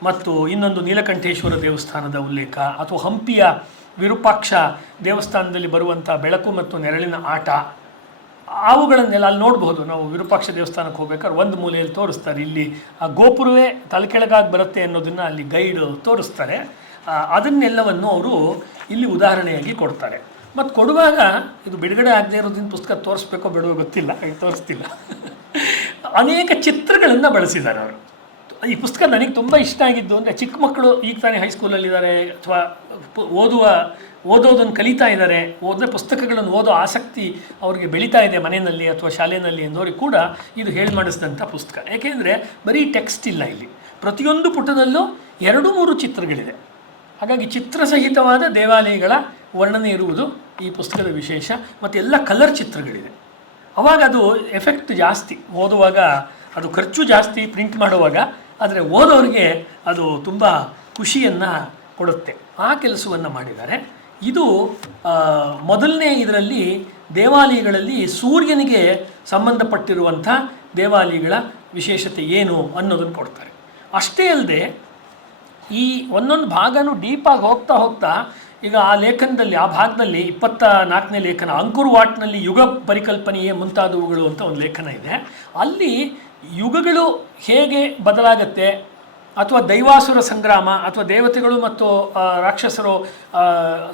ಮತ್ತು ಇನ್ನೊಂದು ನೀಲಕಂಠೇಶ್ವರ ದೇವಸ್ಥಾನದ ಉಲ್ಲೇಖ ಅಥವಾ ಹಂಪಿಯ ವಿರೂಪಾಕ್ಷ ದೇವಸ್ಥಾನದಲ್ಲಿ ಬರುವಂಥ ಬೆಳಕು ಮತ್ತು ನೆರಳಿನ ಆಟ ಅವುಗಳನ್ನೆಲ್ಲ ಅಲ್ಲಿ ನೋಡಬಹುದು. ನಾವು ವಿರೂಪಾಕ್ಷ ದೇವಸ್ಥಾನಕ್ಕೆ ಹೋಗ್ಬೇಕಾದ್ರೆ ಒಂದು ಮೂಲೆಯಲ್ಲಿ ತೋರಿಸ್ತಾರೆ. ಇಲ್ಲಿ ಆ ಗೋಪುರವೇ ತಲೆಕೆಳಗಾಗಿ ಬರುತ್ತೆ ಅನ್ನೋದನ್ನು ಅಲ್ಲಿ ಗೈಡ್ ತೋರಿಸ್ತಾರೆ. ಅದನ್ನೆಲ್ಲವನ್ನು ಅವರು ಇಲ್ಲಿ ಉದಾಹರಣೆಯಾಗಿ ಕೊಡ್ತಾರೆ. ಮತ್ತು ಕೊಡುವಾಗ ಇದು ಬಿಡುಗಡೆ ಆಗದೆ ಇರೋದ್ರಿಂದ ಪುಸ್ತಕ ತೋರಿಸ್ಬೇಕೋ ಬಿಡುವ ಗೊತ್ತಿಲ್ಲ. ತೋರಿಸ್ತಿಲ್ಲ. ಅನೇಕ ಚಿತ್ರಗಳನ್ನು ಬಳಸಿದ್ದಾರೆ ಅವರು. ಈ ಪುಸ್ತಕ ನನಗೆ ತುಂಬ ಇಷ್ಟ ಆಗಿದ್ದು ಅಂದರೆ ಚಿಕ್ಕ ಮಕ್ಕಳು ಈಗ ತಾನೇ ಹೈಸ್ಕೂಲಲ್ಲಿದ್ದಾರೆ ಅಥವಾ ಓದುವ ಓದೋದನ್ನು ಕಲಿತಾ ಇದ್ದಾರೆ ಓದಿದ ಪುಸ್ತಕಗಳನ್ನು ಓದೋ ಆಸಕ್ತಿ ಅವರಿಗೆ ಬೆಳೀತಾ ಇದೆ ಮನೆಯಲ್ಲಿ ಅಥವಾ ಶಾಲೆಯಲ್ಲಿ ಎಂದವರಿಗೆ ಕೂಡ ಇದು ಹೇಳಿ ಮಾಡಿಸಿದಂಥ ಪುಸ್ತಕ. ಏಕೆಂದರೆ ಬರೀ ಟೆಕ್ಸ್ಟ್ ಇಲ್ಲ ಇಲ್ಲಿ. ಪ್ರತಿಯೊಂದು ಪುಟದಲ್ಲೂ ಎರಡು ಮೂರು ಚಿತ್ರಗಳಿದೆ. ಹಾಗಾಗಿ ಚಿತ್ರಸಹಿತವಾದ ದೇವಾಲಯಗಳ ವರ್ಣನೆ ಇರುವುದು ಈ ಪುಸ್ತಕದ ವಿಶೇಷ ಮತ್ತು ಎಲ್ಲ ಕಲರ್ ಚಿತ್ರಗಳಿದೆ. ಅವಾಗ ಅದು ಎಫೆಕ್ಟ್ ಜಾಸ್ತಿ. ಓದುವಾಗ ಅದು ಖರ್ಚು ಜಾಸ್ತಿ ಪ್ರಿಂಟ್ ಮಾಡುವಾಗ, ಆದರೆ ಓದೋರಿಗೆ ಅದು ತುಂಬ ಖುಷಿಯನ್ನು ಕೊಡುತ್ತೆ. ಆ ಕೆಲಸವನ್ನು ಮಾಡಿದ್ದಾರೆ. ಇದು ಮೊದಲನೇ ಇದರಲ್ಲಿ ದೇವಾಲಯಗಳಲ್ಲಿ ಸೂರ್ಯನಿಗೆ ಸಂಬಂಧಪಟ್ಟಿರುವಂಥ ದೇವಾಲಯಗಳ ವಿಶೇಷತೆ ಏನು ಅನ್ನೋದನ್ನು ಕೊಡ್ತಾರೆ. ಅಷ್ಟೇ ಅಲ್ಲದೆ, ಈ ಒಂದೊಂದು ಭಾಗನೂ ಡೀಪಾಗಿ ಹೋಗ್ತಾ ಹೋಗ್ತಾ, ಈಗ ಆ ಲೇಖನದಲ್ಲಿ, ಆ ಭಾಗದಲ್ಲಿ ಇಪ್ಪತ್ತ ನಾಲ್ಕನೇ ಲೇಖನ ಅಂಕುರ್ ವಾಟ್ನಲ್ಲಿ ಯುಗ ಪರಿಕಲ್ಪನೆಯೇ ಮುಂತಾದವುಗಳು ಅಂತ ಒಂದು ಲೇಖನ ಇದೆ. ಅಲ್ಲಿ ಯುಗಗಳು ಹೇಗೆ ಬದಲಾಗತ್ತೆ ಅಥವಾ ದೈವಾಸುರ ಸಂಗ್ರಾಮ ಅಥವಾ ದೇವತೆಗಳು ಮತ್ತು ರಾಕ್ಷಸರು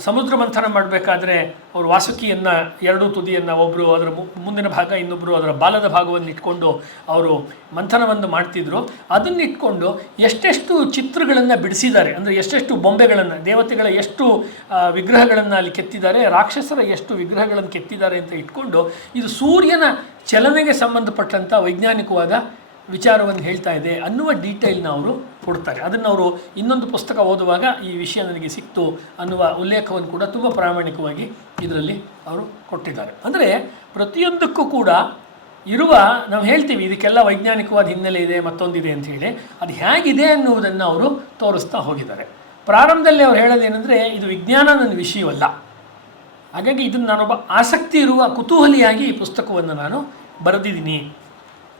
ಸಮುದ್ರ ಮಂಥನ ಮಾಡಬೇಕಾದ್ರೆ ಅವರು ವಾಸುಕಿಯನ್ನು, ಎರಡೂ ತುದಿಯನ್ನು ಒಬ್ಬರು ಅದರ ಮುಂದಿನ ಭಾಗ ಇನ್ನೊಬ್ಬರು ಅದರ ಬಾಲದ ಭಾಗವನ್ನು ಇಟ್ಕೊಂಡು ಅವರು ಮಂಥನವನ್ನು ಮಾಡ್ತಿದ್ರು. ಅದನ್ನ ಇಟ್ಕೊಂಡು ಎಷ್ಟೆಷ್ಟು ಚಿತ್ರಗಳನ್ನು ಬಿಡಿಸಿದ್ದಾರೆ, ಅಂದರೆ ಎಷ್ಟೆಷ್ಟು ಬೊಂಬೆಗಳನ್ನು, ದೇವತೆಗಳ ಎಷ್ಟು ವಿಗ್ರಹಗಳನ್ನು ಅಲ್ಲಿ ಕೆತ್ತಿದ್ದಾರೆ, ರಾಕ್ಷಸರ ಎಷ್ಟು ವಿಗ್ರಹಗಳನ್ನು ಕೆತ್ತಿದ್ದಾರೆ ಅಂತ ಇಟ್ಕೊಂಡು ಇದು ಸೂರ್ಯನ ಚಲನೆಗೆ ಸಂಬಂಧಪಟ್ಟಂಥ ವೈಜ್ಞಾನಿಕವಾದ ವಿಚಾರವನ್ನು ಹೇಳ್ತಾ ಇದೆ ಅನ್ನುವ ಡೀಟೇಲ್ನ ಅವರು ಕೊಡ್ತಾರೆ. ಅದನ್ನು ಅವರು ಇನ್ನೊಂದು ಪುಸ್ತಕ ಓದುವಾಗ ಈ ವಿಷಯ ನನಗೆ ಸಿಕ್ತು ಅನ್ನುವ ಉಲ್ಲೇಖವನ್ನು ಕೂಡ ತುಂಬ ಪ್ರಾಮಾಣಿಕವಾಗಿ ಇದರಲ್ಲಿ ಅವರು ಕೊಟ್ಟಿದ್ದಾರೆ. ಅಂದರೆ ಪ್ರತಿಯೊಂದಕ್ಕೂ ಕೂಡ ಇರುವ ನಾವು ಹೇಳ್ತೀವಿ ಇದಕ್ಕೆಲ್ಲ ವೈಜ್ಞಾನಿಕವಾದ ಹಿನ್ನೆಲೆ ಇದೆ, ಮತ್ತೊಂದಿದೆ ಅಂತ ಹೇಳಿ. ಅದು ಹೇಗಿದೆ ಅನ್ನುವುದನ್ನು ಅವರು ತೋರಿಸ್ತಾ ಹೋಗಿದ್ದಾರೆ. ಪ್ರಾರಂಭದಲ್ಲಿ ಅವ್ರು ಹೇಳೋದೇನೆಂದರೆ, ಇದು ವಿಜ್ಞಾನ ನನ್ನ ವಿಷಯವಲ್ಲ. ಹಾಗಾಗಿ ಇದನ್ನು ನಾನೊಬ್ಬ ಆಸಕ್ತಿ ಇರುವ ಕುತೂಹಲಿಯಾಗಿ ಈ ಪುಸ್ತಕವನ್ನು ನಾನು ಬರೆದಿದ್ದೀನಿ.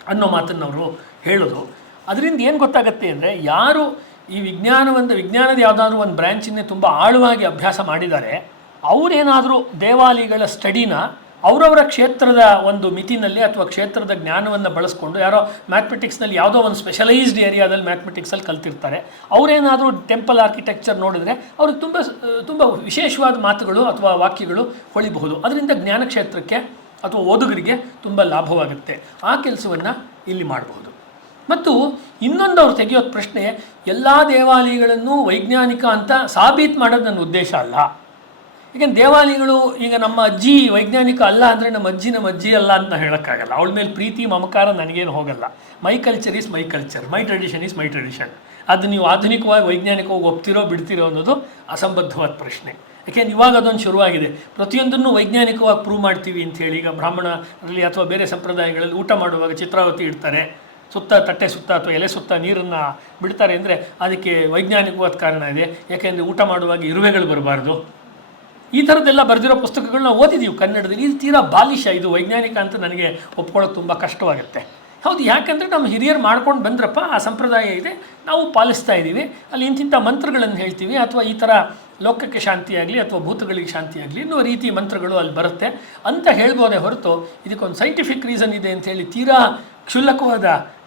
ಅನ್ನೋ ಮಾತನ್ನು ಅವರು ಹೇಳೋದು. ಅದರಿಂದ ಏನು ಗೊತ್ತಾಗತ್ತೆ ಅಂದರೆ ಯಾರು ಈ ವಿಜ್ಞಾನವನ್ನು ವಿಜ್ಞಾನದ ಯಾವುದಾದ್ರೂ ಒಂದು ಬ್ರ್ಯಾಂಚನ್ನೇ ತುಂಬ ಆಳವಾಗಿ ಅಭ್ಯಾಸ ಮಾಡಿದ್ದಾರೆ. ಅವರೇನಾದರೂ ದೇವಾಲಯಗಳ ಸ್ಟಡಿನ ಅವರವರ ಕ್ಷೇತ್ರದ ಒಂದು ಮಿತಿನಲ್ಲಿ ಅಥವಾ ಕ್ಷೇತ್ರದ ಜ್ಞಾನವನ್ನು ಬಳಸ್ಕೊಂಡು ಯಾರೋ ಮ್ಯಾಥಮೆಟಿಕ್ಸ್ನಲ್ಲಿ ಯಾವುದೋ ಒಂದು ಸ್ಪೆಷಲೈಸ್ಡ್ ಏರಿಯಾದಲ್ಲಿ ಮ್ಯಾಥಮೆಟಿಕ್ಸಲ್ಲಿ ಕಲ್ತಿರ್ತಾರೆ. ಅವರೇನಾದರೂ ಟೆಂಪಲ್ ಆರ್ಕಿಟೆಕ್ಚರ್ ನೋಡಿದ್ರೆ ಅವ್ರಿಗೆ ತುಂಬ ತುಂಬ ವಿಶೇಷವಾದ ಮಾತುಗಳು ಅಥವಾ ವಾಕ್ಯಗಳು ಹೊಳಿಬಹುದು. ಅದರಿಂದ ಜ್ಞಾನ ಕ್ಷೇತ್ರಕ್ಕೆ ಅಥವಾ ಓದುಗರಿಗೆ ತುಂಬ ಲಾಭವಾಗುತ್ತೆ. ಆ ಕೆಲಸವನ್ನು ಇಲ್ಲಿ ಮಾಡಬಹುದು. ಮತ್ತು ಇನ್ನೊಂದು ಅವ್ರು ತೆಗೆಯೋದು ಪ್ರಶ್ನೆ, ಎಲ್ಲ ದೇವಾಲಯಗಳನ್ನು ವೈಜ್ಞಾನಿಕ ಅಂತ ಸಾಬೀತು ಮಾಡೋದು ನನ್ನ ಉದ್ದೇಶ ಅಲ್ಲ. ಈಗ ದೇವಾಲಯಗಳು ಈಗ ನಮ್ಮ ಅಜ್ಜಿ ವೈಜ್ಞಾನಿಕ ಅಲ್ಲ ಅಂದರೆ ನಮ್ಮ ಅಜ್ಜಿ ನಮ್ಮ ಅಜ್ಜಿ ಅಲ್ಲ ಅಂತ ಹೇಳೋಕ್ಕಾಗಲ್ಲ. ಅವಳ ಮೇಲೆ ಪ್ರೀತಿ, ಮಮಕಾರ ನನಗೇನು ಹೋಗಲ್ಲ. My culture is my culture, my tradition is my tradition. ಅದು ನೀವು ಆಧುನಿಕವಾಗಿ ವೈಜ್ಞಾನಿಕವಾಗಿ ಒಪ್ತಿರೋ ಬಿಡ್ತಿರೋ ಅನ್ನೋದು ಅಸಂಬದ್ಧವಾದ ಪ್ರಶ್ನೆ. ಯಾಕೆಂದ್ರೆ ಇವಾಗ ಅದೊಂದು ಶುರುವಾಗಿದೆ. ಪ್ರತಿಯೊಂದನ್ನು ವೈಜ್ಞಾನಿಕವಾಗಿ ಪ್ರೂವ್ ಮಾಡ್ತೀವಿ ಅಂತ ಹೇಳಿ ಈಗ ಬ್ರಾಹ್ಮಣರಲ್ಲಿ ಅಥವಾ ಬೇರೆ ಸಂಪ್ರದಾಯಗಳಲ್ಲಿ ಊಟ ಮಾಡುವಾಗ ಚಿತ್ರಾವತಿ ಇಡ್ತಾರೆ. ಸುತ್ತ ತಟ್ಟೆ ಸುತ್ತ ಅಥವಾ ಎಲೆ ಸುತ್ತ ನೀರನ್ನು ಬಿಡ್ತಾರೆ ಅಂದರೆ ಅದಕ್ಕೆ ವೈಜ್ಞಾನಿಕವಾದ ಕಾರಣ ಇದೆ. ಯಾಕೆಂದರೆ ಊಟ ಮಾಡುವಾಗ ಇರುವೆಗಳು ಬರಬಾರ್ದು. ಈ ಥರದ್ದೆಲ್ಲ ಬರೆದಿರೋ ಪುಸ್ತಕಗಳನ್ನ ಓದಿದ್ದೀವಿ ಕನ್ನಡದಲ್ಲಿ. ಇದು ತೀರಾ ಬಾಲಿಶ ಇದು. ವೈಜ್ಞಾನಿಕ ಅಂತ ನನಗೆ ಒಪ್ಕೊಳ್ಳೋದು ತುಂಬ ಕಷ್ಟವಾಗುತ್ತೆ. ಹೌದು, ಯಾಕಂದರೆ ನಮ್ಮ ಹಿರಿಯರು ಮಾಡ್ಕೊಂಡು ಬಂದ್ರಪ್ಪ, ಆ ಸಂಪ್ರದಾಯ ಇದೆ. ನಾವು ಪಾಲಿಸ್ತಾ ಇದ್ದೀವಿ. ಅಲ್ಲಿ ಇಂತಿಂಥ ಮಂತ್ರಗಳನ್ನು ಹೇಳ್ತೀವಿ ಅಥವಾ ಈ ಥರ ಲೋಕಕ್ಕೆ ಶಾಂತಿಯಾಗಲಿ ಅಥವಾ ಭೂತಗಳಿಗೆ ಶಾಂತಿಯಾಗಲಿ ಅನ್ನುವ ರೀತಿ ಮಂತ್ರಗಳು ಅಲ್ಲಿ ಬರುತ್ತೆ ಅಂತ ಹೇಳ್ಬೋದೇ ಹೊರತು ಇದಕ್ಕೊಂದು ಸೈಂಟಿಫಿಕ್ ರೀಸನ್ ಇದೆ ಅಂತ ಹೇಳಿ ತೀರಾ ಕ್ಷುಲ್ಲಕವಾದ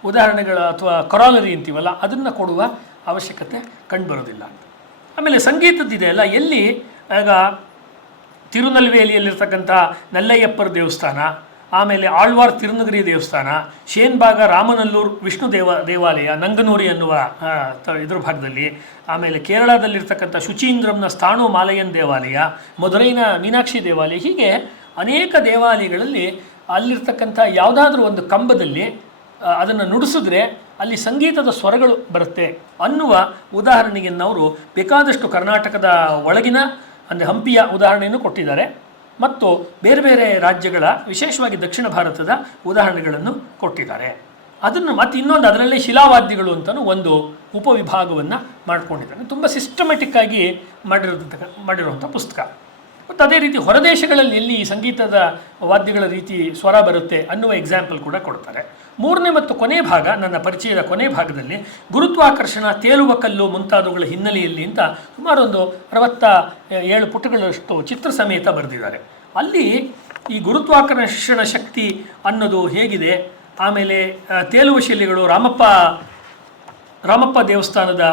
ಉದಾಹರಣೆಗಳು ಅಥವಾ ಕೊರಾಲರಿ ಅಂತೀವಲ್ಲ, ಅದನ್ನು ಕೊಡುವ ಅವಶ್ಯಕತೆ ಕಂಡುಬರೋದಿಲ್ಲ ಆಮೇಲೆ ಸಂಗೀತದ್ದಿದೆ ಅಲ್ಲ, ಎಲ್ಲಿ ಆಗ ತಿರುನಲ್ವೇಲಿಯಲ್ಲಿರ್ತಕ್ಕಂಥ ನಲ್ಲಯ್ಯಪ್ಪರ ದೇವಸ್ಥಾನ ಆಮೇಲೆ ಆಳ್ವಾರ್ ತಿರುನಗರಿ ದೇವಸ್ಥಾನ, ಶೇನ್ಬಾಗ ರಾಮನಲ್ಲೂರು ವಿಷ್ಣು ದೇವ, ದೇವಾಲಯ, ನಂಗನೂರಿ ಅನ್ನುವ ಇದ್ರ ಭಾಗದಲ್ಲಿ, ಆಮೇಲೆ ಕೇರಳದಲ್ಲಿರ್ತಕ್ಕಂಥ ಶುಚೀಂದ್ರಂನ ಸ್ಥಾಣು ಮಾಲಯನ್ ದೇವಾಲಯ, ಮಧುರೈನ ಮೀನಾಕ್ಷಿ ದೇವಾಲಯ, ಹೀಗೆ ಅನೇಕ ದೇವಾಲಯಗಳಲ್ಲಿ ಅಲ್ಲಿರ್ತಕ್ಕಂಥ ಯಾವುದಾದ್ರೂ ಒಂದು ಕಂಬದಲ್ಲಿ ಅದನ್ನು ನುಡಿಸಿದ್ರೆ ಅಲ್ಲಿ ಸಂಗೀತದ ಸ್ವರಗಳು ಬರುತ್ತೆ ಅನ್ನುವ ಉದಾಹರಣೆಯನ್ನು ಅವರು ಬೇಕಾದಷ್ಟು ಕರ್ನಾಟಕದ ಒಳಗಿನ, ಅಂದರೆ ಹಂಪಿಯ ಉದಾಹರಣೆಯನ್ನು ಕೊಟ್ಟಿದ್ದಾರೆ. ಮತ್ತು ಬೇರೆ ಬೇರೆ ರಾಜ್ಯಗಳ, ವಿಶೇಷವಾಗಿ ದಕ್ಷಿಣ ಭಾರತದ ಉದಾಹರಣೆಗಳನ್ನು ಕೊಟ್ಟಿದ್ದಾರೆ. ಅದನ್ನು ಮತ್ತು ಇನ್ನೊಂದು ಅದರಲ್ಲಿ ಶಿಲಾವಾದ್ಯಗಳು ಅಂತಲೂ ಒಂದು ಉಪವಿಭಾಗವನ್ನು ಮಾಡ್ಕೊಂಡಿದ್ದಾರೆ ತುಂಬ ಸಿಸ್ಟಮೆಟಿಕ್ಕಾಗಿ ಆಗಿ ಮಾಡಿರೋದಂಥ ಮಾಡಿರುವಂಥ ಪುಸ್ತಕ. ಮತ್ತು ಅದೇ ರೀತಿ ಹೊರದೇಶಗಳಲ್ಲಿ ಎಲ್ಲಿ ಸಂಗೀತದ ವಾದ್ಯಗಳ ರೀತಿ ಸ್ವರ ಬರುತ್ತೆ ಅನ್ನುವ ಎಕ್ಸಾಂಪಲ್ ಕೂಡ ಕೊಡ್ತಾರೆ. ಮೂರನೇ ಮತ್ತು ಕೊನೆ ಭಾಗ, ನನ್ನ ಪರಿಚಯದ ಕೊನೆ ಭಾಗದಲ್ಲಿ ಗುರುತ್ವಾಕರ್ಷಣ ತೇಲುವ ಕಲ್ಲು ಮುಂತಾದವುಗಳ ಹಿನ್ನೆಲೆಯಲ್ಲಿ ಅಂತ ಸುಮಾರು ಒಂದು ಅರವತ್ತ ಏಳು ಪುಟಗಳಷ್ಟು ಚಿತ್ರ ಸಮೇತ ಬರೆದಿದ್ದಾರೆ. ಅಲ್ಲಿ ಈ ಗುರುತ್ವಾಕರ್ಷಣ ಶಕ್ತಿ ಅನ್ನೋದು ಹೇಗಿದೆ? ಆಮೇಲೆ ತೇಲುವ ಶೈಲಿಗಳು ರಾಮಪ್ಪ ರಾಮಪ್ಪ ದೇವಸ್ಥಾನದ